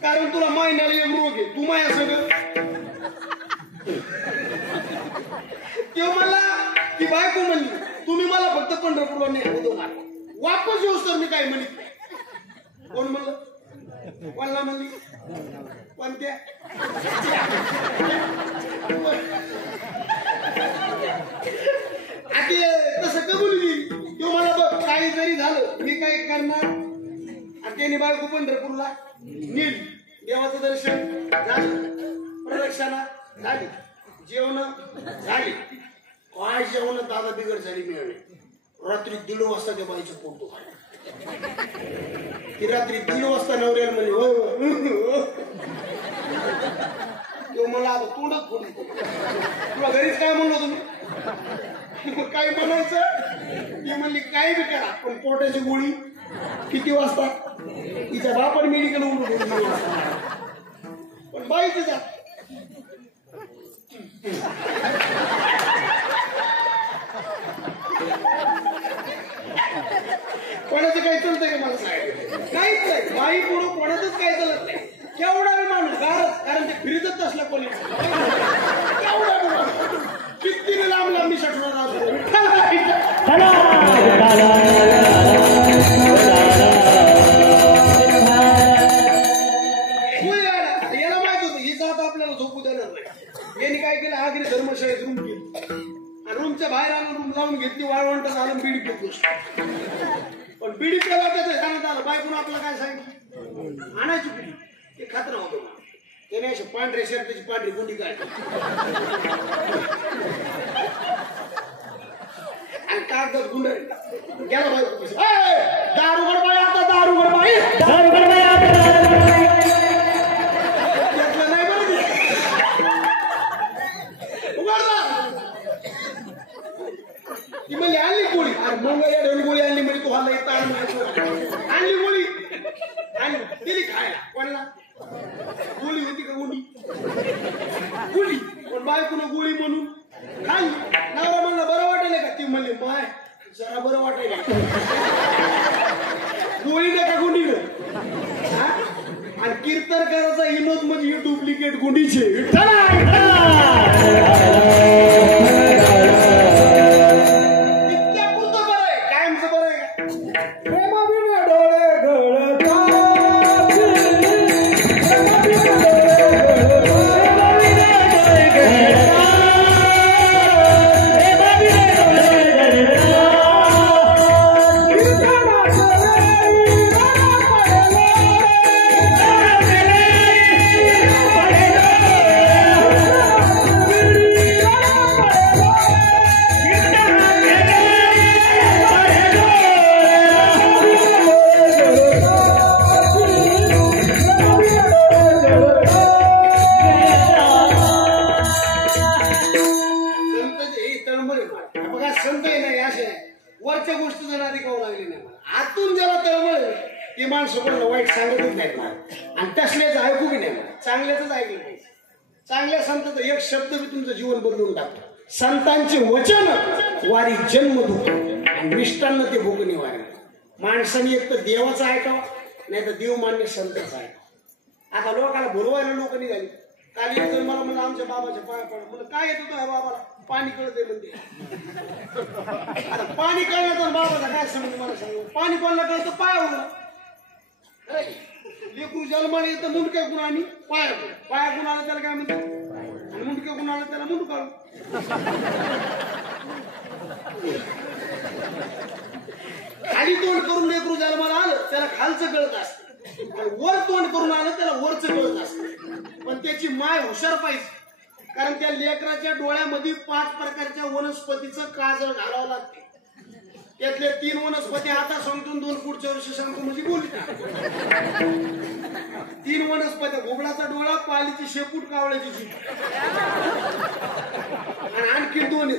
कारण तुला महिन्याला एक रोग आहे, तू माझ्या सगळं. तो म्हणला की बायको म्हणली तुम्ही मला फक्त पंढरपूरला नाही वापस येऊस तर मी काय म्हणत नाही. कोण म्हणलं कोणला म्हणली कोणत्या आधी तसं कबूल दिली. तो मला बघ काही जरी झालं मी काय करणार. आणि त्याने बायको पंढरपूरला नेली. देवाचं दर्शन झालं, प्रदक्षिणा झाली, जेवण झाली. काय जेवण दादा बिघड झाली मिळाली. रात्री 1:30 वाजता त्या बाईचं पोट दुखायला. ती रात्री 3 वाजता नवऱ्याला म्हणली हो तो मला आता तोंडच फोडून तुला घरीच काय म्हणलो तुम्ही काय म्हणायचं. ती म्हणली काय बी करा पण पोटाची गोळी किती वाजता. तिच्या बापाने मेडिकल उडून पण बाईचं जा कोणाचं काही चालतंय का मला सांगायचं काहीच नाही. बाई पुढं कोणाचंच काही चालत नाही. केवढा बी माणूस गारच कारण ते फिरतच असला कोणी केवढा बी माणूस किती बी लांब लांबी सटणार याला माहित होतं ही जात आपल्याला झोपू देणार नाही. यांनी काय केलं आगरी धर्मशाळेत रूम केली आणि रूमच्या बाहेर आणून रूम लावून घेतली. वाळवंट झालं बीडी घेतली. पण बीडी केला त्याचं सांगत आलं बायकून आपलं काय सांगितलं आणायची बीडी ते खात नव्हतं. त्याने अशी पांढरे शर्टाची पांढरी गुंडी काढली आणि कागदात गुंड गेला बायको दारुगड बाई आता दारुगड बाई दारुगड बाई त्यातलं नाही बरं ती म्हणली आणली गोळी अरे मग या दोन गोळी आणली म्हणजे तू हल्ला येत आणली गोळी आणि दिली खायला. कोणला गोळी होती का गोळी गोळी पण बायकोनं गोळी म्हणून खाल्ली. नवरा म्हणला बरं वाटेल का. ती म्हणली माय जरा बरं वाटायला गोळी नका गुंडी आणि कीर्तन करायचा विनोद म्हणजे ही डुप्लिकेट गुंडीचे वरच्या गोष्टी जरा ऐकावं लागली नाही मला. आतून जरा तळमळ ती माणसं कोणाला वाईट सांगतच नाही मला आणि तसल्याच ऐकू बी नाही मला. चांगल्याच ऐकलं पाहिजे. चांगल्या संतांचा एक शब्द बी तुमचं जीवन बदलून टाकतो. संतांचे वचन वारी जन्म दुःख आणि मिष्टांना ते भोग निवारण. माणसाने एक तर देवाचं ऐकावं नाही तर देव मान्य संतांचं ऐकावं. आता लोकांना बोलवायला लोक निघाली. काल एक जण मला म्हणलं आमच्या बाबाच्या पाया पड म्हणलं काय येत होतं बाबाला पाणी कळतंय म्हणते. आता पाणी कळलं तर बाबाचा काय समज मला सांग. पाणी कोणाला कळतं पायावर लेकरू जन्माला येतं मुंडक्या गुण आणि पाया गुण. पाया गुण आला त्याला काय म्हणते आणि मुंडक्या गुण आला त्याला मुंड काढू. खाली तोंड करून लेकरू जन्माला आलं त्याला खालचं कळत असतं आणि वर तोंड करून आलं त्याला वरचं कळत असतं. पण त्याची माय हुशार पाहिजे कारण त्या लेकराच्या डोळ्यामध्ये 5 प्रकारच्या वनस्पतीचं काजळ घालावं लागते. त्यातले 3 वनस्पती आता सांगतो 2 पुढच्या वर्षी सांगतो म्हणजे बोलू. 3 वनस्पती घोबडाचा डोळा पालीची शेपूट कावळ्याची जीभ आणि आणखी 2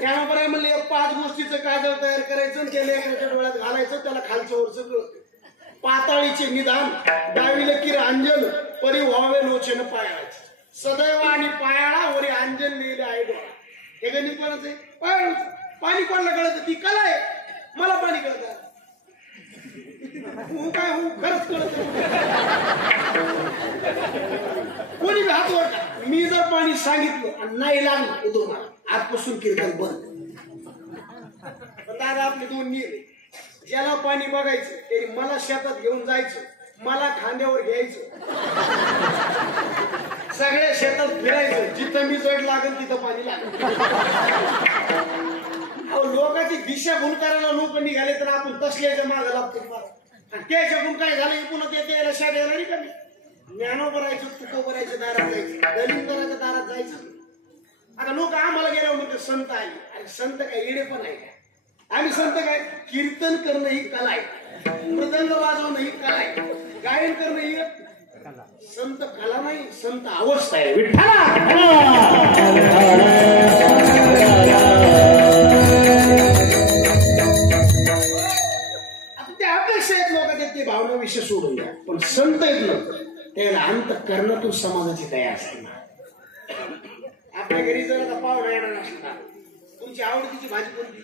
त्यामुळे म्हणले 5 गोष्टीचं काजळ तयार करायचं त्या लेकराच्या डोळ्यात घालायचं त्याला खालचं वरचं कळतं. पाताळीचे निदान डावीला किर अंजन परी व्हावे लोचन पायाळाचे सदैव आणि पायाळा वरी हे गणित कोणाचं आहे? पाणी कोणाला कळत? ती कला आहे. मला पाणी कळत काय हो खरंच कळत कोणी हात वर टाक. मी जर पाणी सांगितलं आणि नाही लागलं उदो मला आजपासून कीर्तन बंद. दादा आपले दोन नियम आहे. ज्याला पाणी बघायचं ते मला शेतात घेऊन जायचं, मला खांद्यावर घ्यायचं, सगळ्या शेतात फिरायचं, जिथं मी जड लागेल तिथं पाणी लागेल. लोकांची दिशाभूल करायला लोक निघाले तर आपण तसल्याच्या मागं लागतो. आणि त्याच्याकडून काय झालं पुन्हा ते यायला शाद यायला नाही कमी. ज्ञानोबर राहायचं, तुकोबर राहायचं, दारात जायचं, दलिंदराच्या दारात जायचं. आता लोक आम्हाला गेल्यावर म्हणते संत आहे. आणि संत काय येडे पण आहे का? आम्ही संत काय? कीर्तन करणं ही कला आहे, मृदंग वाजवणं ही कला आहे, गायन करणं ही संत कला नाही, संत अवस्था आहे. आता त्या अपेक्षा आहेत लोकांच्या, ते भावना विषय सोडून द्या. पण संत आहेत लोक त्याला अंत कर्णातून समाजाची दया असते. आपल्या घरी जर आता पाहुणा येणार असला, तुमची आवडतीची भाजी कोणती?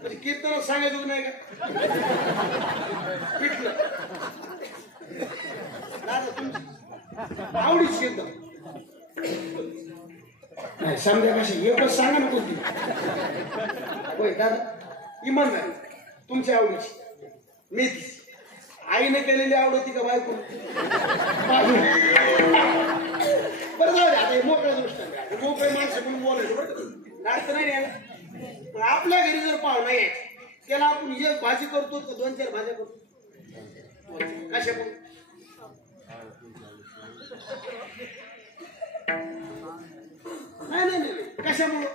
म्हणजे कीर्तनात सांगायचं नाही का? पिठलं दादा तुमची आवडीच कीर्तन नाही समजा कशी एकच सांगा ना कोणती. होय दादा इमानदारी तुमची आवडीची मेथी आईने केलेली आवडती का बायको? बरं जाऊ दे आता मोकळ्या दृष्टाने मोकळे माणसं म्हणून बोलायचं अर्थ नाही यायला. पण आपल्या घरी जर पाहुणा यायचं त्याला आपण एक भाजी करतो का 2-4 भाज्या करतो? कशा करू? नाही कशामुळं?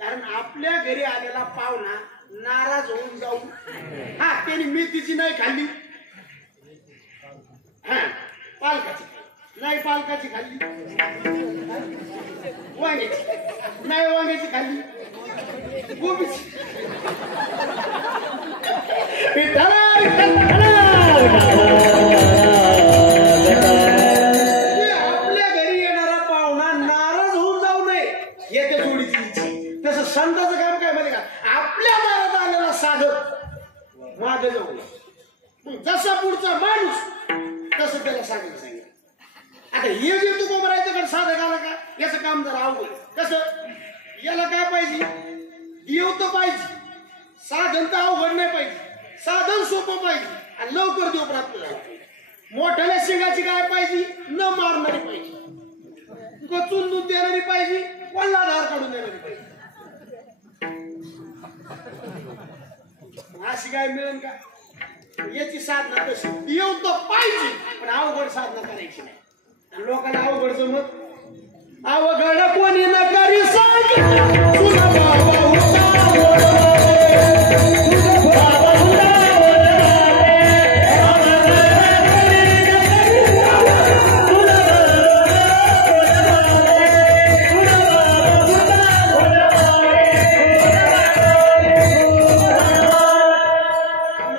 कारण आपल्या घरी आलेला पाहुणा नाराज होऊन जाऊ, हा त्याने मेथीची नाही खाल्ली, हा पालकाची नाही पालकाची खाल्ली, वांग्याची नाही वांग्याची खाल्ली, गोबीची आपल्या घरी येणारा पाहुणा नाराज होऊन जाऊ नये याच्या जोडीची इच्छा. तसं संताचं काम काय माहिती का? आपल्या दारात आलेला साधक मागे जाऊ, जसा पुढचा माणूस तसं त्याला सांगितलं. आता हे जे तू बोलायचं का साधक आला का याचं काम जरा अवघड. कसं याला काय पाहिजे? देव तर पाहिजे, साधन तर अवघड नाही पाहिजे, साधन सोपं पाहिजे आणि लवकर देव प्राप्त झाला पाहिजे. मोठ्याला शिंगाची काय पाहिजे? न मारणारी पाहिजे, कचून दूध देणारी पाहिजे, कोणाला धार काढून देणारी पाहिजे. अशी काय मिळेल का? याची साधना कशी? देव तर पाहिजे पण अवघड साधना करायची नाही. लोकांना अवघड जमत, अवघड कोणी न करी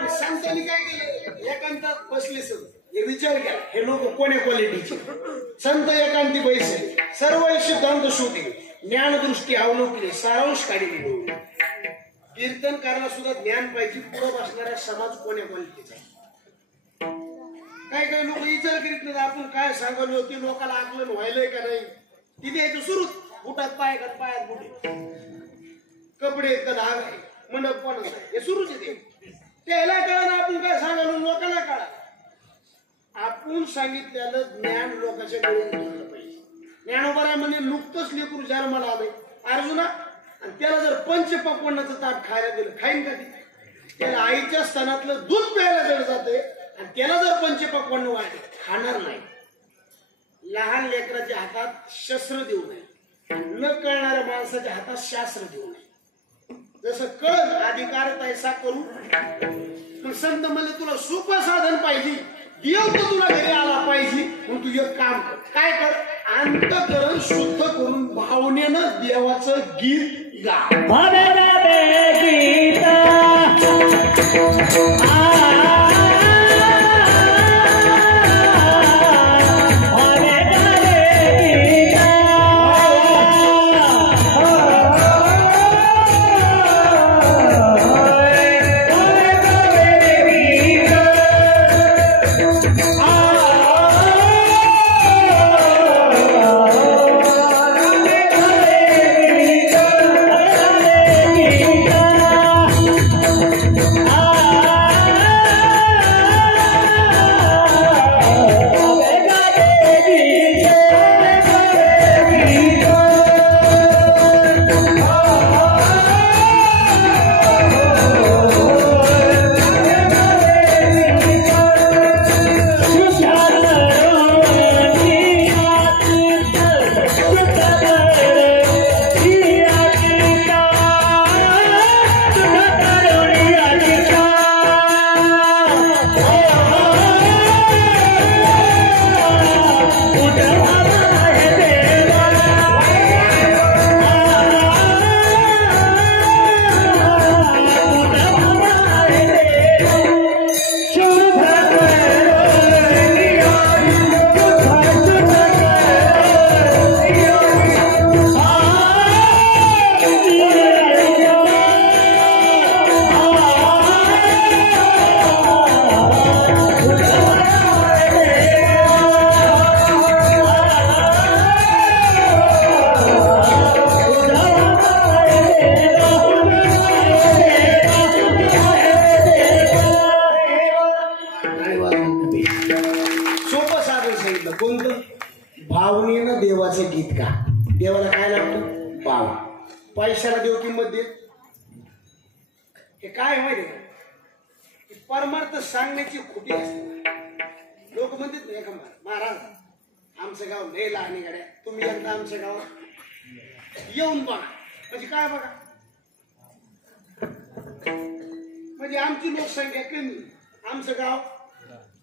संतांनी काय केलं? एकांतात बसले सगळं हे विचार केला, हे लोक कोण्या क्वालिटीचे? संत एकांती बैसले, सर्व सिद्धांत शोधले, ज्ञानदृष्टी अवलोकले, सारांश काढले. कीर्तन करायला सुद्धा ज्ञान पाहिजे. पुढे बसणारा समाज कोण्या क्वालिटीचा? काही काही लोक विचार करीत नाही आपण काय सांगलो होती, लोकांना आकलन व्हायलंय का नाही. तिथे यायचं सुरूच, बुटात पाय का पायात बुटे, कपडे का धाग आहे, मंडप कोणाचा आहे, हे सुरूच येते. त्याला कळा ना आपण काय सांगलो, लोकांना कळा. आपण सांगितलेलं ज्ञान लोकांच्या गळून घेतलं पाहिजे. ज्ञानोबा म्हणजे नुकतंच लेकरू जन्माला आलंय अर्जुना, आणि त्याला जर पंचपक्वान्नाचं ताट खायला दिलं खाईन का? त्याला आईच्या स्तनातलं दूध प्यायला जड जाते आणि त्याला जर पंचपक्वान्न वाटले खाणार नाही. लहान लेकराच्या हातात शस्त्र देऊ नये, न कळणाऱ्या माणसाच्या हातात शास्त्र देऊ नये. जसं कळ अधिकार तैसा करू. पण संत म्हणजे तुला सोपं साधन पाहिजे, देव तर तुला घरी आला पाहिजे. मग तू एक काम कर, काय कर? अंतःकरण शुद्ध करून भावनेनं देवाचं गीत गा. म्हणतो भावनेनं देवाचं गीत का. देवाला काय लागतं? भाव. पैशाला देव किंमत दे. हे काय माहिती का, परमार्थ सांगण्याची खोटी असते. लोक म्हणतात ना एका महाराज आमचं गाव लय लहान गाड्या, तुम्ही एकदा आमच्या गावात येऊन बघा. म्हणजे काय बघा, म्हणजे आमची लोकसंख्या कमी, आमचं गाव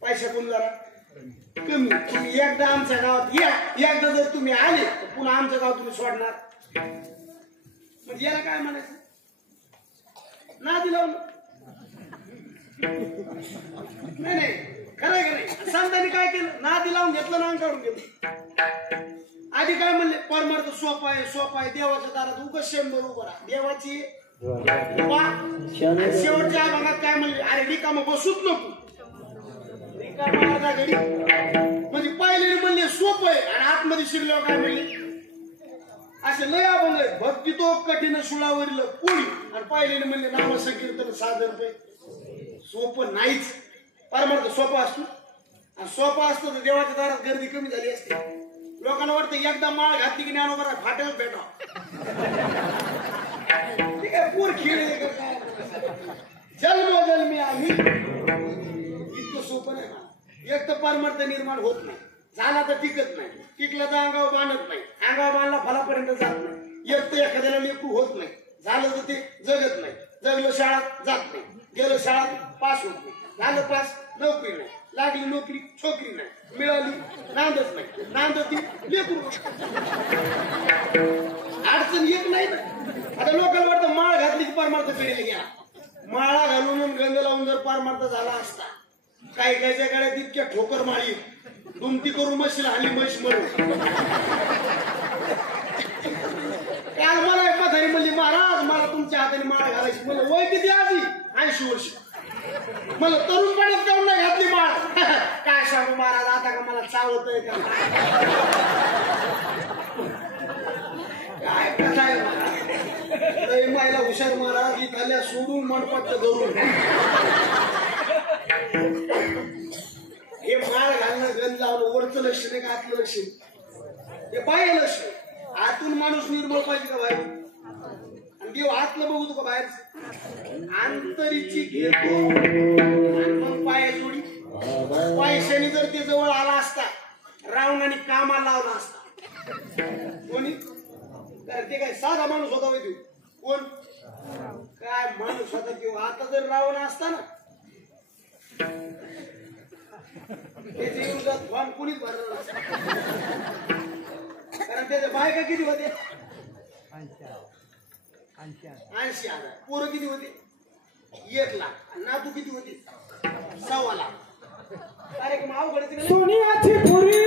पैशातून जरा कमी. तुम्ही एकदा आमच्या गावात या, एकदा जर तुम्ही आले तर पुन्हा आमचं गाव तुम्ही सोडणार. म्हणजे याला काय म्हणायचं, नादी लावून. नाही नाही, खरंय का नाही. संतांनी काय केलं, नादी लावून घेतलं ना, काढून घेतलं. आधी काय म्हणले, परमार्थ सोपा आहे, सोपा आहे. देवाच्या दारात उगाच शंभर उभं राहा, देवाची शेवटच्या भागात काय म्हणले, अरे रिकामं बसूच नको, रिकामा अर्धा घडी. म्हणजे पहिले म्हणले सोपं आहे, आणि आतमध्ये शिरल्यावर काय म्हणले, असे लय अभंग आहे. भक्ती तो कठीण सुळावरील पुढी, आणि पहिले म्हणले नाम संकीर्तन साधन रुपये. सोपं नाहीच. परमार्थ सोपा असतो, आणि सोपा असतो तर देवाच्या दारात गर्दी कमी झाली असते. लोकांना वाटतं एकदा माळ घातली की ज्ञानोबा फाट्यावर भेटा. ठीक आहे, पूर खेळ काय, जन्मोजन्मी आम्ही. इतकं सोपं नाही ना. एक तर परमार्थ निर्माण होत नाही, झाला तर टिकत नाही, टिकला तर अंगावर बांधत नाही, अंगावर बांधला फलापर्यंत जात नाही. एक तर एखाद्याला लेकरू होत नाही, झालं तर ते जगत नाही, जगलं शाळात जात नाही, गेलं शाळात पास होत नाही, झालं पास नोकरी नाही, लागली नोकरी छोकरी नाही, मिळाली नांदच नाही, नांदती लेकरू. अडचण एक नाही ना. आता लोकांना वाटतं माळ घातली की परमार्थ पेरेल घ्या. माळा घालून गंध लावून जर परमार्थ झाला असता, काही काहीच्या गाड्यात इतक्या ठोकर माळी दुमती करून मशीन हल्ली म्हैस मरून. काल मला एक म्हातारी म्हणली, महाराज मला तुमच्या हाताने माळ घालायची. मला वय किती आधी 80 वर्ष. मला तरुण पाण्यात काऊन नाही घातली माळ. काय सांगू महाराज, आता का मला चावतय का काय कथा आहे महाराज. मायला हुशार महाराज, इथल्या सोडून मनपट्ट धरून. हे माळ घालणं, गंज लावणं वरचं लक्ष नाही का आतलं लक्ष, हे बाह्य लक्ष. आतून माणूस निर्मळ पाहिजे का बाहेर, आणि देव आतलं बघू का बाहेर. अंतरीची घेतो आणि मग पाया जोडी. पैशाने जर ते जवळ आला असता, रावणाने कामाला लावला असता. कोणी तर ते काय साधा माणूस होता देऊ, कोण काय माणूस होता किंवा. आता जर रावण असता ना, त्याचे येऊन जात फॉर्म कुणीच भरणार नसतं. कारण त्याच्या बायका किती होते, 80,000. पोरं किती होते, 1 लाख. नातू किती होते, 1.25 लाख. कार्यक्रम अवघड. सोनियाची पुरी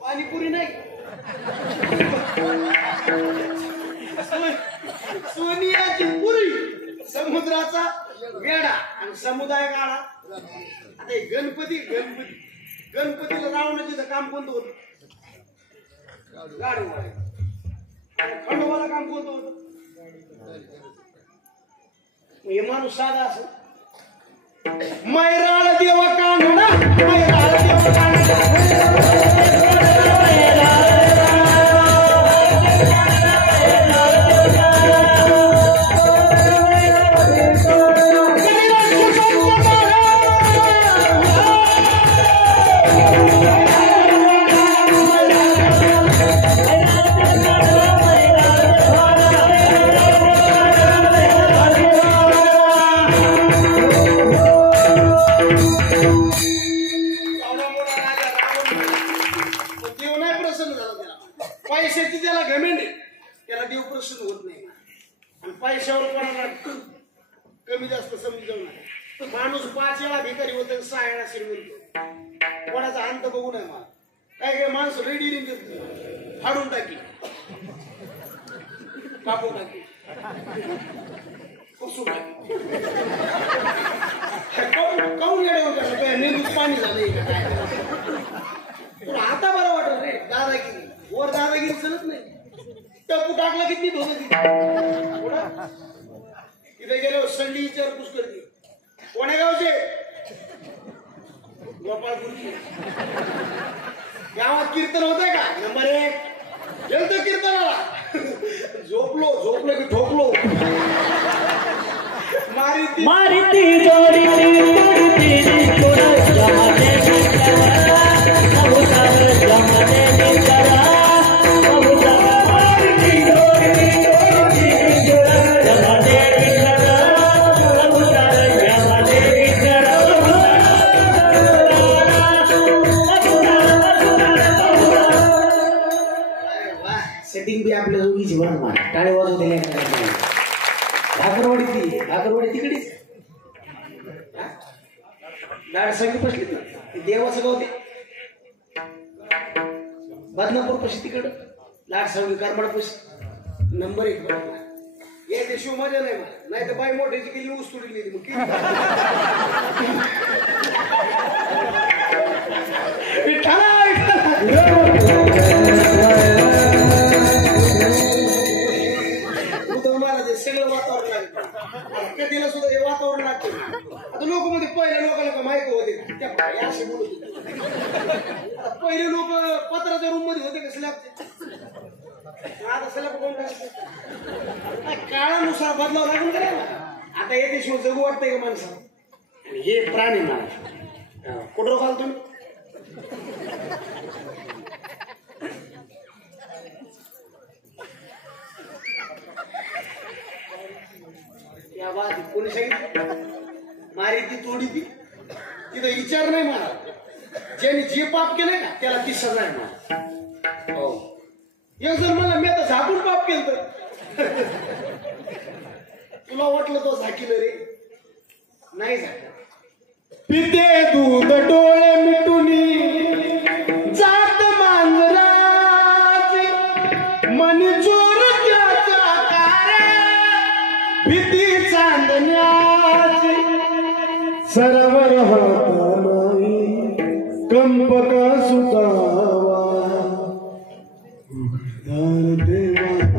पाणीपुरी नाही, सोनियाची पुरी. समुद्राचा वेडा आणि समुदाय गाडा. आता गणपतीला रावण तिथं काम कोणतं होतं, गाडू. खंडोबाला काम कोणतं होतं. हे माणूस साधा असं, मैराळ देवा कांडा, मैराळ देवा कांडा. पैशाची त्याला घमेंड, त्याला देव प्रसन्न होत नाही. आणि पैशावर कोणाला कमी जास्त समजून नाही. माणूस 5 वेळा भिकारी होतो, 6 वेळा श्रीमंत. कोणाचा अंत बघू नये मला. काय काय माणसं रेडी फाडून टाकी, कापून टाकी. काऊन येड्यावर करतो काय मेंदूत पाणी झालंय का काय तुला आता बरं वाटत रे दादागिरी वर दादागिरी चलत नाही टपू टाकला किती धोत तिथे गेलो संडी विचारपूस करते कोण्या गावचे गोपाळपूरचे गावात कीर्तन होतंय का नंबर 1 गेलतो कीर्तनाला झोपलो की ठोकलो मारिती जोडी सेटिंग बी आपल्या दोघीची बरोबर टाळे वाजवते भाकरवाडी तिकडेच लाड संगी बसली ना देवाचं गाव ते बदनापूर पशी तिकडं लाड संगी कारमाड पशी नंबर 1 बरोबर या देशो मजा नाही मला नाही तर बाई मोठ्याची केली ऊस तुडली मग सगळं वातावरण लागतं कधीला सुद्धा हे वातावरण लागतं आता लोक मध्ये पहिले लोकांना माहिती होते त्या असे बोलत होते पहिले लोक पत्राच्या रूम मध्ये होते का स्लॅबचे आता स्लॅब कोण काळानुसार बदलावं लागून का आता येते शिव जगू वाटतंय का माणसं आणि हे प्राणी माणूस कुठं घाल तुम्ही या बात कोणी सांगितलं मारी ती तोडी ती तिथं विचार नाही मला ज्याने जे पाप केलंय ना त्याला ती सजा आहे मला हो एक जर मला मी आता झाकून पाप केलं तर तुला वाटलं तो झाकील रे नाही झाकलं पिते दूध डोळे मिटुनी जात मांजराची मनी चोर त्याचा कार भीती चांदण्याची सरवर होता नाही कंपका सुतावा उघडदार देवा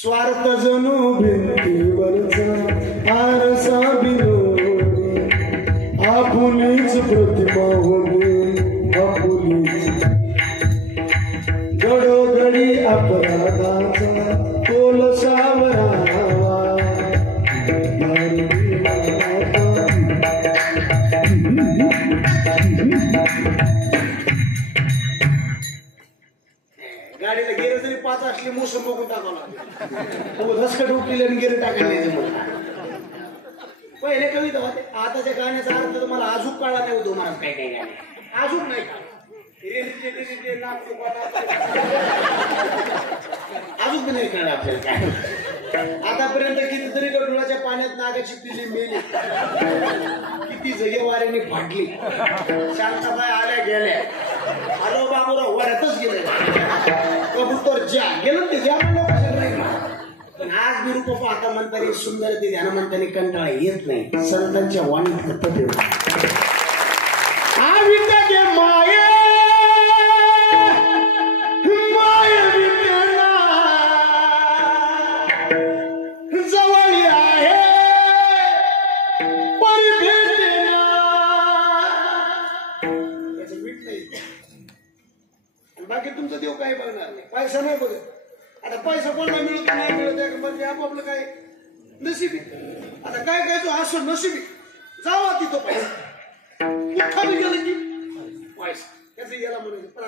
स्वार्थ जणू भिंतीवरचा आरसा बिलोडी आपुलीच प्रतिमा होणे आपुलीच घडोघडी अपराधाचा तोल सावरावा गाडीला गेलं तरी 5 असली मोसम बघून टाकावं लागेल धसकट उठलेले आणि गेलं टाकायला पहिले कविता होते आताच्या गाण्याचा अर्थ तुम्हाला अजून कळला नाही होतो महाराज काही काही गाणे अजून नाही का अजून नाही कळलं आपल्याला काय आतापर्यंत कितीतरी गडुळाच्या पाण्यात नागाची पिली मेली किती जगे वाऱ्याने फाटली शांताबाई आल्या गेल्या आलो बाबूराव वाऱ्यातच गेले कबूतर ज्या गेलं ते ज्या पण आज मी रूप पाहता म्हणताना सुंदर ते ध्यान म्हणताना कंटाळा येत नाही संतांच्या वाणीत पद्धती माये जवळ आहे बाकी तुमचा देव काही बघणार नाही पैसा नाही बघत आता पैसा कोणाला मिळत नाही मिळत म्हणजे आपापलं काय नशिबी आता काय काय तो असं नशिबी जावा तिथं पैसा कुठं गेलं की पैसा त्याचं गेला म्हणायचं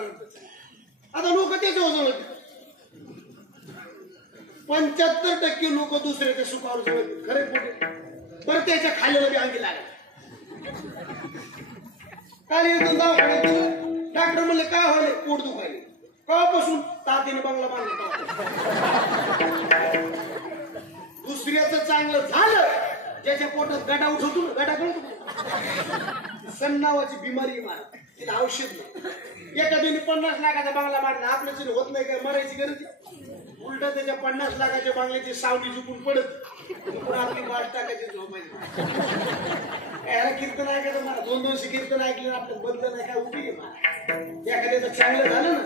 आता लोक त्याच्यावर जवळ 75% लोक दुसऱ्याच्या सुखावर जवळ खरे खोटे बरं त्याच्या खाल्याला बी अंगी लागला काल येऊन दवाखान्यात गेलं डॉक्टर म्हणले काय व्हायला पोट दुखायले केव्हापासून तातीने बंगला बांधला दुसऱ्याचं चांगलं झालं ज्याच्या पोटात गडा उठवतो ना, गडा कळतो सण नावाची बिमारी मार तिला औषध नाही. एखाद्याने 50 लाखाचा बांगला मारला आपल्याच होत नाही काय, मरायची गरज उलट त्याच्या 50 लाखाच्या बांगल्याची सावली चुकून पडत आपली वाट टाकायची झोपायची. याला कीर्तन ऐकायचं मला 200 कीर्तन ऐकलं आपलं बदल नाही काय उपयोग आहे मला. एखाद्याचं चांगलं झालं ना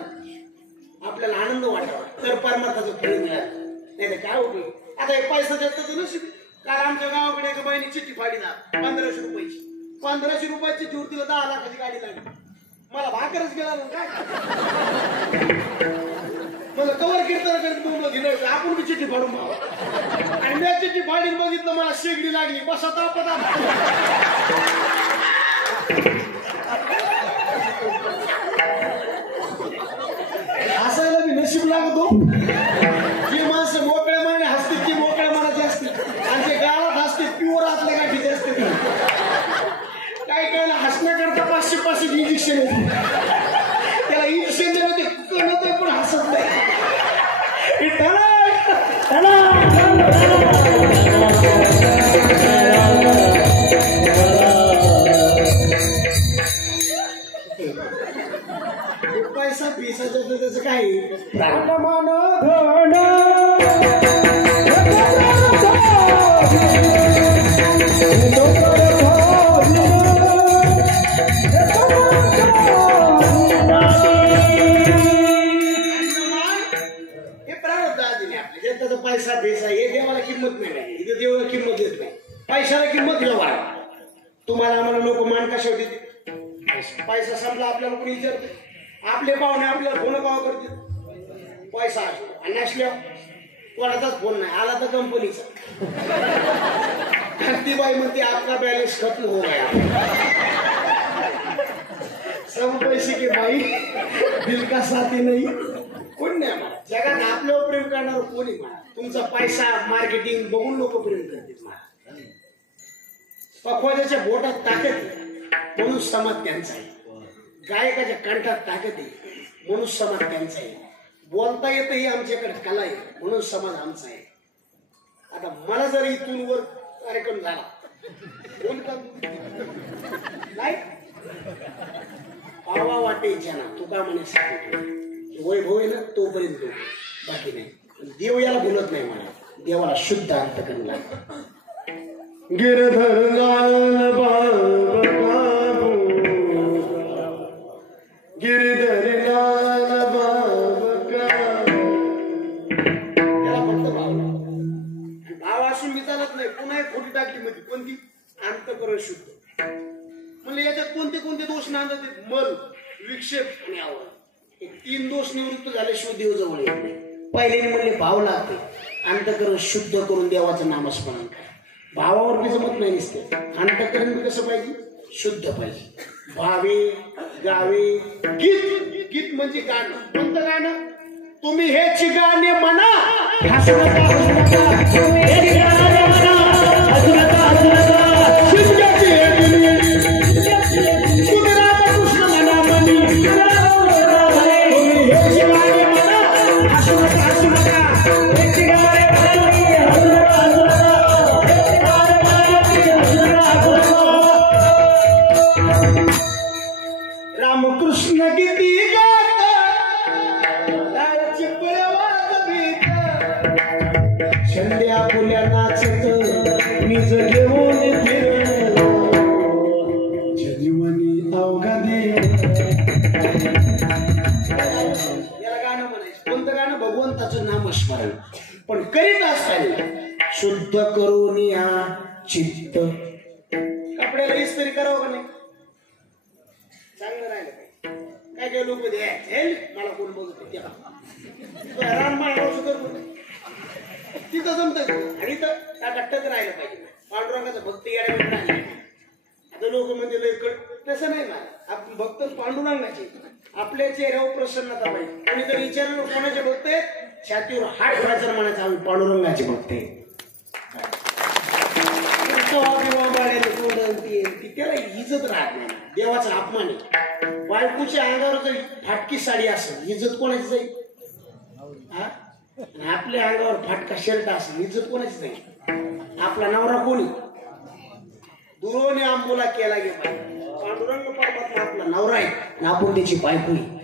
आपल्याला आनंद वाटावा तर परमार्थाचं फळ मिळालं नाही तर काय उपयोग. आता हे पैसा देत तर नशीब. काल आमच्या गावाकडे एका बाईने चिठ्ठी फाडी ना 1500 रुपयाची. 1500 रुपयाची चिठ्ठी तिला 10 लाखाची गाडी लागली. मला भाकरच गेला ना काय मला कवर कीर्तन करत घेणं आपण बी चिठ्ठी फाडून आणि मी चिठ्ठी फाडीन बघितलं मला शेगडी लागली बसा तापत हसायला मी नशीब लागतो. जी माणसं मोकळ्या मनाने हसतील ती मोकळ्या मनाची असतील आणि जे गावात हसतील प्युअर आतल्या गाठीचे असते. काय काय हसण्याकरता 500 इंजेक्शन येते त्याला इंजेक्शन देणं ते कळत पण हसत नाही. पैसा पिसाचं त्याचं काय पैसा बेसा हे देवाला किंमत नाही. इथे देवाला किंमत देत नाही. पैशाला किंमत व्यवहार. तुम्हाला आम्हाला लोक मान कशा देते. पैसा संपला आपल्याला कोणी विचारते. आपले पाहुणे आपल्याला फोन कावा करते पैसा असतो आणि नसल्यावर कोणाचाच फोन नाही आला तर कंपनीचा. ती बाई म्हणते आपला बॅलन्स खत्म हो गया. सब पैसे की बाई दिल का साथी नाही. कोण नाही आम्हाला जगात आपल्यावर प्रेम करणार कोणी म्हणा. तुमचा पैसा मार्केटिंग बघून लोक प्रेम करतील मला. पखवाजाच्या बोटात ताकद म्हणून समाज त्यांचा आहे. गायकाच्या कंठात ताकद आहे म्हणून समाज त्यांचा आहे. बोलता येतं ही आमच्याकडे कला आहे म्हणून समाज आमचा आहे. आता मला जर इथून वर कार्यक्रम झाला कोण का नाही पावा वाटे जना तुका म्हणे वैभव आहे ना तोपर्यंत बाकी नाही. देव याला बोलत नाही मला. देवाला शुद्ध अर्थ करला. गिरधर गिरधर त्याला फक्त भाव असून मी चालत नाही. पुन्हा एक खोटी टाकली मध्ये कोणती अंतःकरण शुद्ध म्हणजे याच्यात कोणते कोणते दोष नांदत मल विक्षेप आणि आवड. हे 3 दोष निवृत्त झाल्याशिवाय देव जवळ येत नाही. पहिले म्हणले भाव लागते. अंतःकरण शुद्ध करून देवाचं नामस्मरण करा. भावावर बी जमत नाही दिसते. अंतःकरण बी कसं पाहिजे शुद्ध पाहिजे. भावे गावे गीत. गीत म्हणजे गाणं. कोणतं गाणं. तुम्ही हेच गाणे म्हणा हसू नका हसू नका. तुम्ही हेच गाणे म्हणा हसू नका हसू नका. शिंद्याची तुम्ही रामकृष्ण म्हणा म्हणी. तुम्ही हेच गाणे म्हणा हसू नका हसू नका. हेच गाणे म्हणा हसू नका हसू नका. हेच गाणे म्हणा हसू नका हसू नका. रामकृष्ण गीती गात संध्या फुल्या नाचत निज घेऊन फिर जीवनी अवघा दे. याला गाणं म्हणायचं. कोणतं गाणं. भगवंताचं नामस्मरण पण करीत असताना शुद्ध करून या चित्त. कपड्याला इस्त्री करावं का नाही चांगलं राहिलं काय काय लोक मला कोण बघत तिथं जमत आणि तर त्या गट्टत राहिलं पाहिजे. पांडुरंगाचं भक्त यायला राहिले. आता लोक म्हणजे लय तसं नाही ना. आपण भक्त पांडुरंगाचे आपल्या चेहऱ्यावर प्रसन्नता पाहिजे. कोणीतरी विचारलं कोणाचे भक्त आहेत छातीवर हात ठेवायचं म्हणायचं आम्ही पांडुरंगाचे भक्त आहे. त्याला इज्जत राहत नाही. देवाचा अपमान आहे. बायकोच्या अंगावर जर फाटकी साडी असेल इज्जत कोणाची जाईल. आपल्या अंगावर फाटका शर्ट असेल इज्जत कोणाची नाही. आपला नवरा कोणी दुरोने आंबोला केला गे पाहिजे पांडुरंग परमात्मा आपला नवरा आहे आणि आपण त्याची बायको आहे.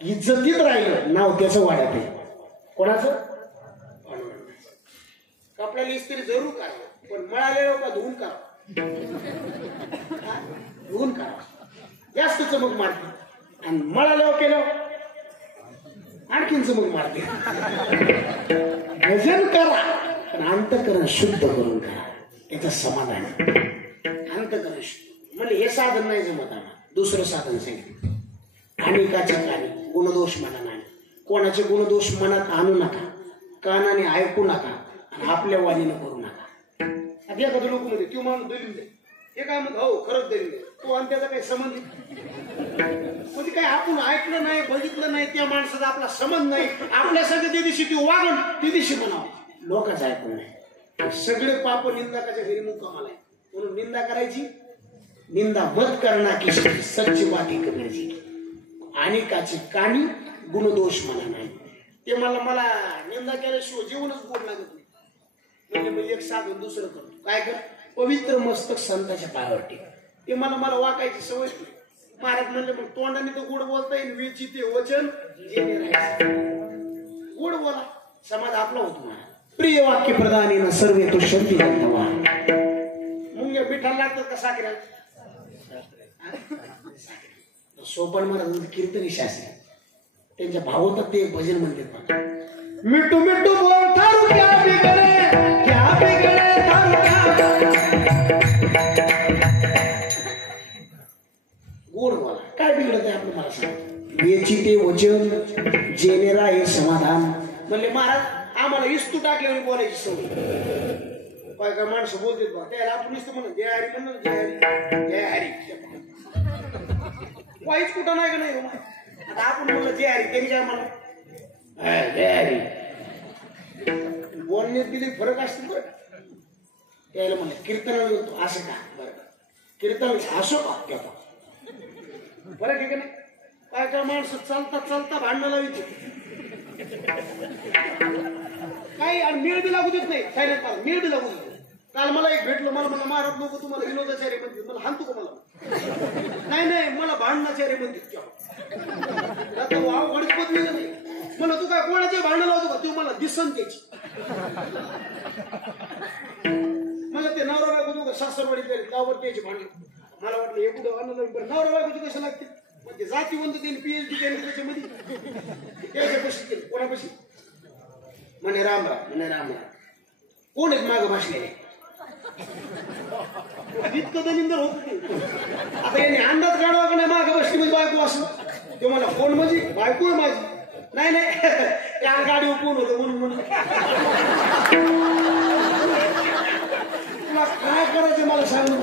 इज्जतीत राहिलं नाव त्याचं वाढत आहे. कोणाचं? पांडुरंगाचं. कपड्याला इस्त्री जरूर करा पण मळालेलं का धुवून करा. धुवून करा जास्त चमक मारते आणि मळाल्यावर केल्यावर आणखीन चमक मारते. भजन करा पण अंतःकरण शुद्ध करून करा. त्याचं समाधान अंतःकरण शुद्ध म्हणजे हे साधन नाही जमत आम्हाला. दुसरं साधन सांगितलं अनेकाच्या कानी गुणदोष मनात नाही. कोणाचे गुणदोष मनात आणू नका. कानाने ऐकू नका आणि आपल्या वाणीनं करू नका. आता एखादं लोक मध्ये तो माणूस दलिंद हे काय म्हणत हो खरंच दलिंद तो आणि त्याचा काही संबंध म्हणजे काय आपण ऐकलं नाही बघितलं नाही त्या माणसाचा आपला संबंध नाही. आपल्यासाठी त्या दिवशी ती वागण त्या दिवशी म्हणावं लोकांचं ऐकून नाही. सगळे पाप निंदाकाच्या घरी मुक्कामाला आहे म्हणून निंदा करायची. निंदा मत करना की सच्ची बाती कबीरजी अनेकाची कानी गुणदोष मला नाही. ते मला निंदा केल्याशिवाय जीवनच गोड लागत नाही. म्हणजे मी एक साधून दुसरं करतो काय कर पवित्र मस्तक संताच्या पायावर टेक. ते मला वाकायची सवय नाही. महाराज म्हणले मग तोंडाने तर गोड बोलता येईल वेची ते वचन जेणे राहायचं गोड बोला समाज आपला होतो. महाराज प्रिय वाक्य प्रधानी सर्वे तो शब्दी मुंग्या पिठाला लागतात का साखऱ्या सोपन महाराज कीर्तनी शास्त्री त्यांच्या भावतात ते भजन म्हणतात मिठू मिठू बोल थारू क्या बिगड़े थारू गोड बोला काय बिघडत आहे आपलं मला सांग. याची ते वचन जेनेरा हे समाधान म्हणले महाराज आम्हाला इस्तू टाकल्यावर बोलायची सवय. काय काय माणसं बोलतात बा त्याला आपण नुसतं म्हणून जय हरी म्हणून जय हरी वाईच कुठं नाही का नाही. आता आपण म्हणलं जय हरी त्यांनी काय म्हणा जय हरी बोलण्यात दिले फरक असतील बरं. त्याला म्हणलं कीर्तनाला येतो असं का बरं कीर्तन असो का त्या फरक आहे का नाही. काय काय माणसं चालता चालता भांडणं लावायची काही आणि मेळ बी लागू देत नाही. सायलेंट मेळ बी लागू देत. काल मला एक भेटलं मला म्हणलं महाराज नको तुम्हाला विनोदाचार्य म्हणते मला हाणतो का मला नाही मला भांडणाचार्य म्हणते वाव गणित बदली नाही. मला तू काय कोणाच्या भांडण लावतो का तू मला दिसन त्याची. मला ते नवरा बायको तू का सासरवाडी गावावर त्याची भांडण मला वाटलं हे कुठं आणलं नवरा बायकोची कशा लागते म्हणजे जातीवंत त्यांनी PhD केली त्याच्यामध्ये त्याच्यापाशी केली कोणापाशी म्हणे रामराव कोण एक मागं भाषलेले इतकं दलिंदर होत. आता याने अंदाज काढावा का नाही मागं बसली म्हणजे बायको असं ते मला कोण म्हणजे बायको आहे माझी नाही त्या गाडीवर कोण होतं म्हणून तुला काय करायचं मला सांगू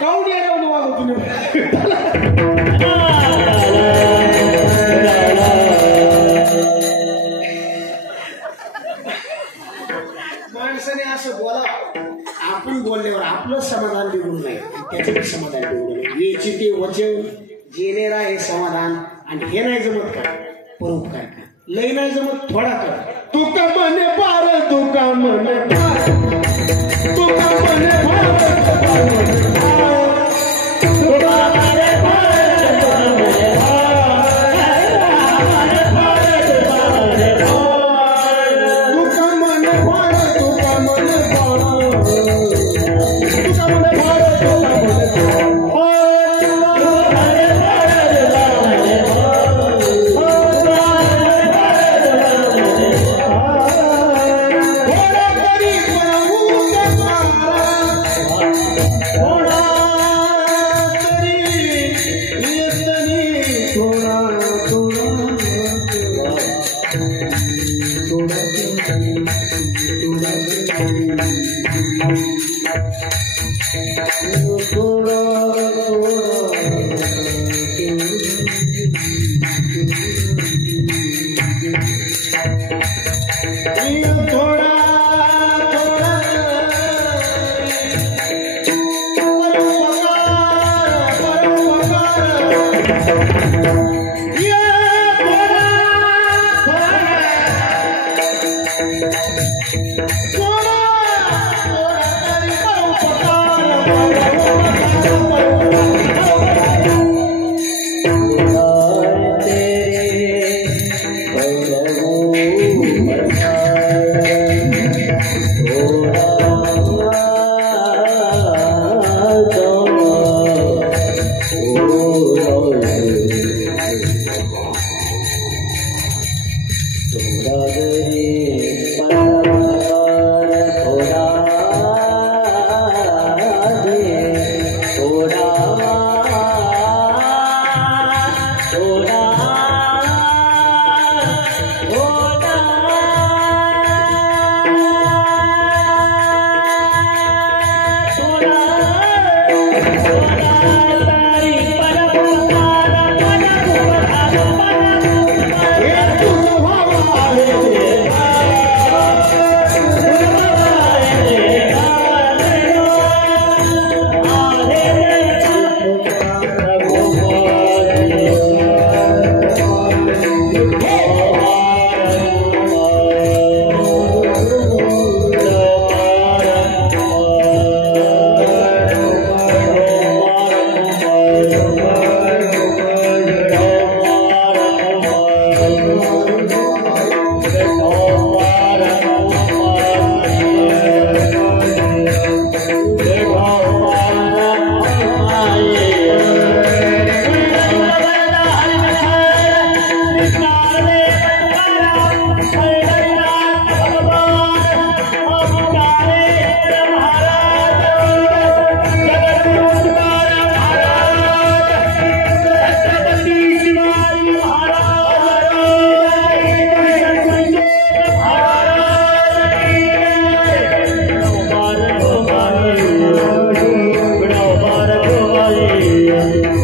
कावडी आल्यावर वागव तुम्ही. माणसाने असं बोला आपण बोलल्यावर आपलं समाधान बिघडू नये त्याचं समाधान बिघडू नये. याची ते वचन जेनेरा हे समाधान आणि हे नाही जमत का परोपकार का लय नाही जमत थोडा कर तुका म्हणे पार तुका म्हणे तुका म्हणे रे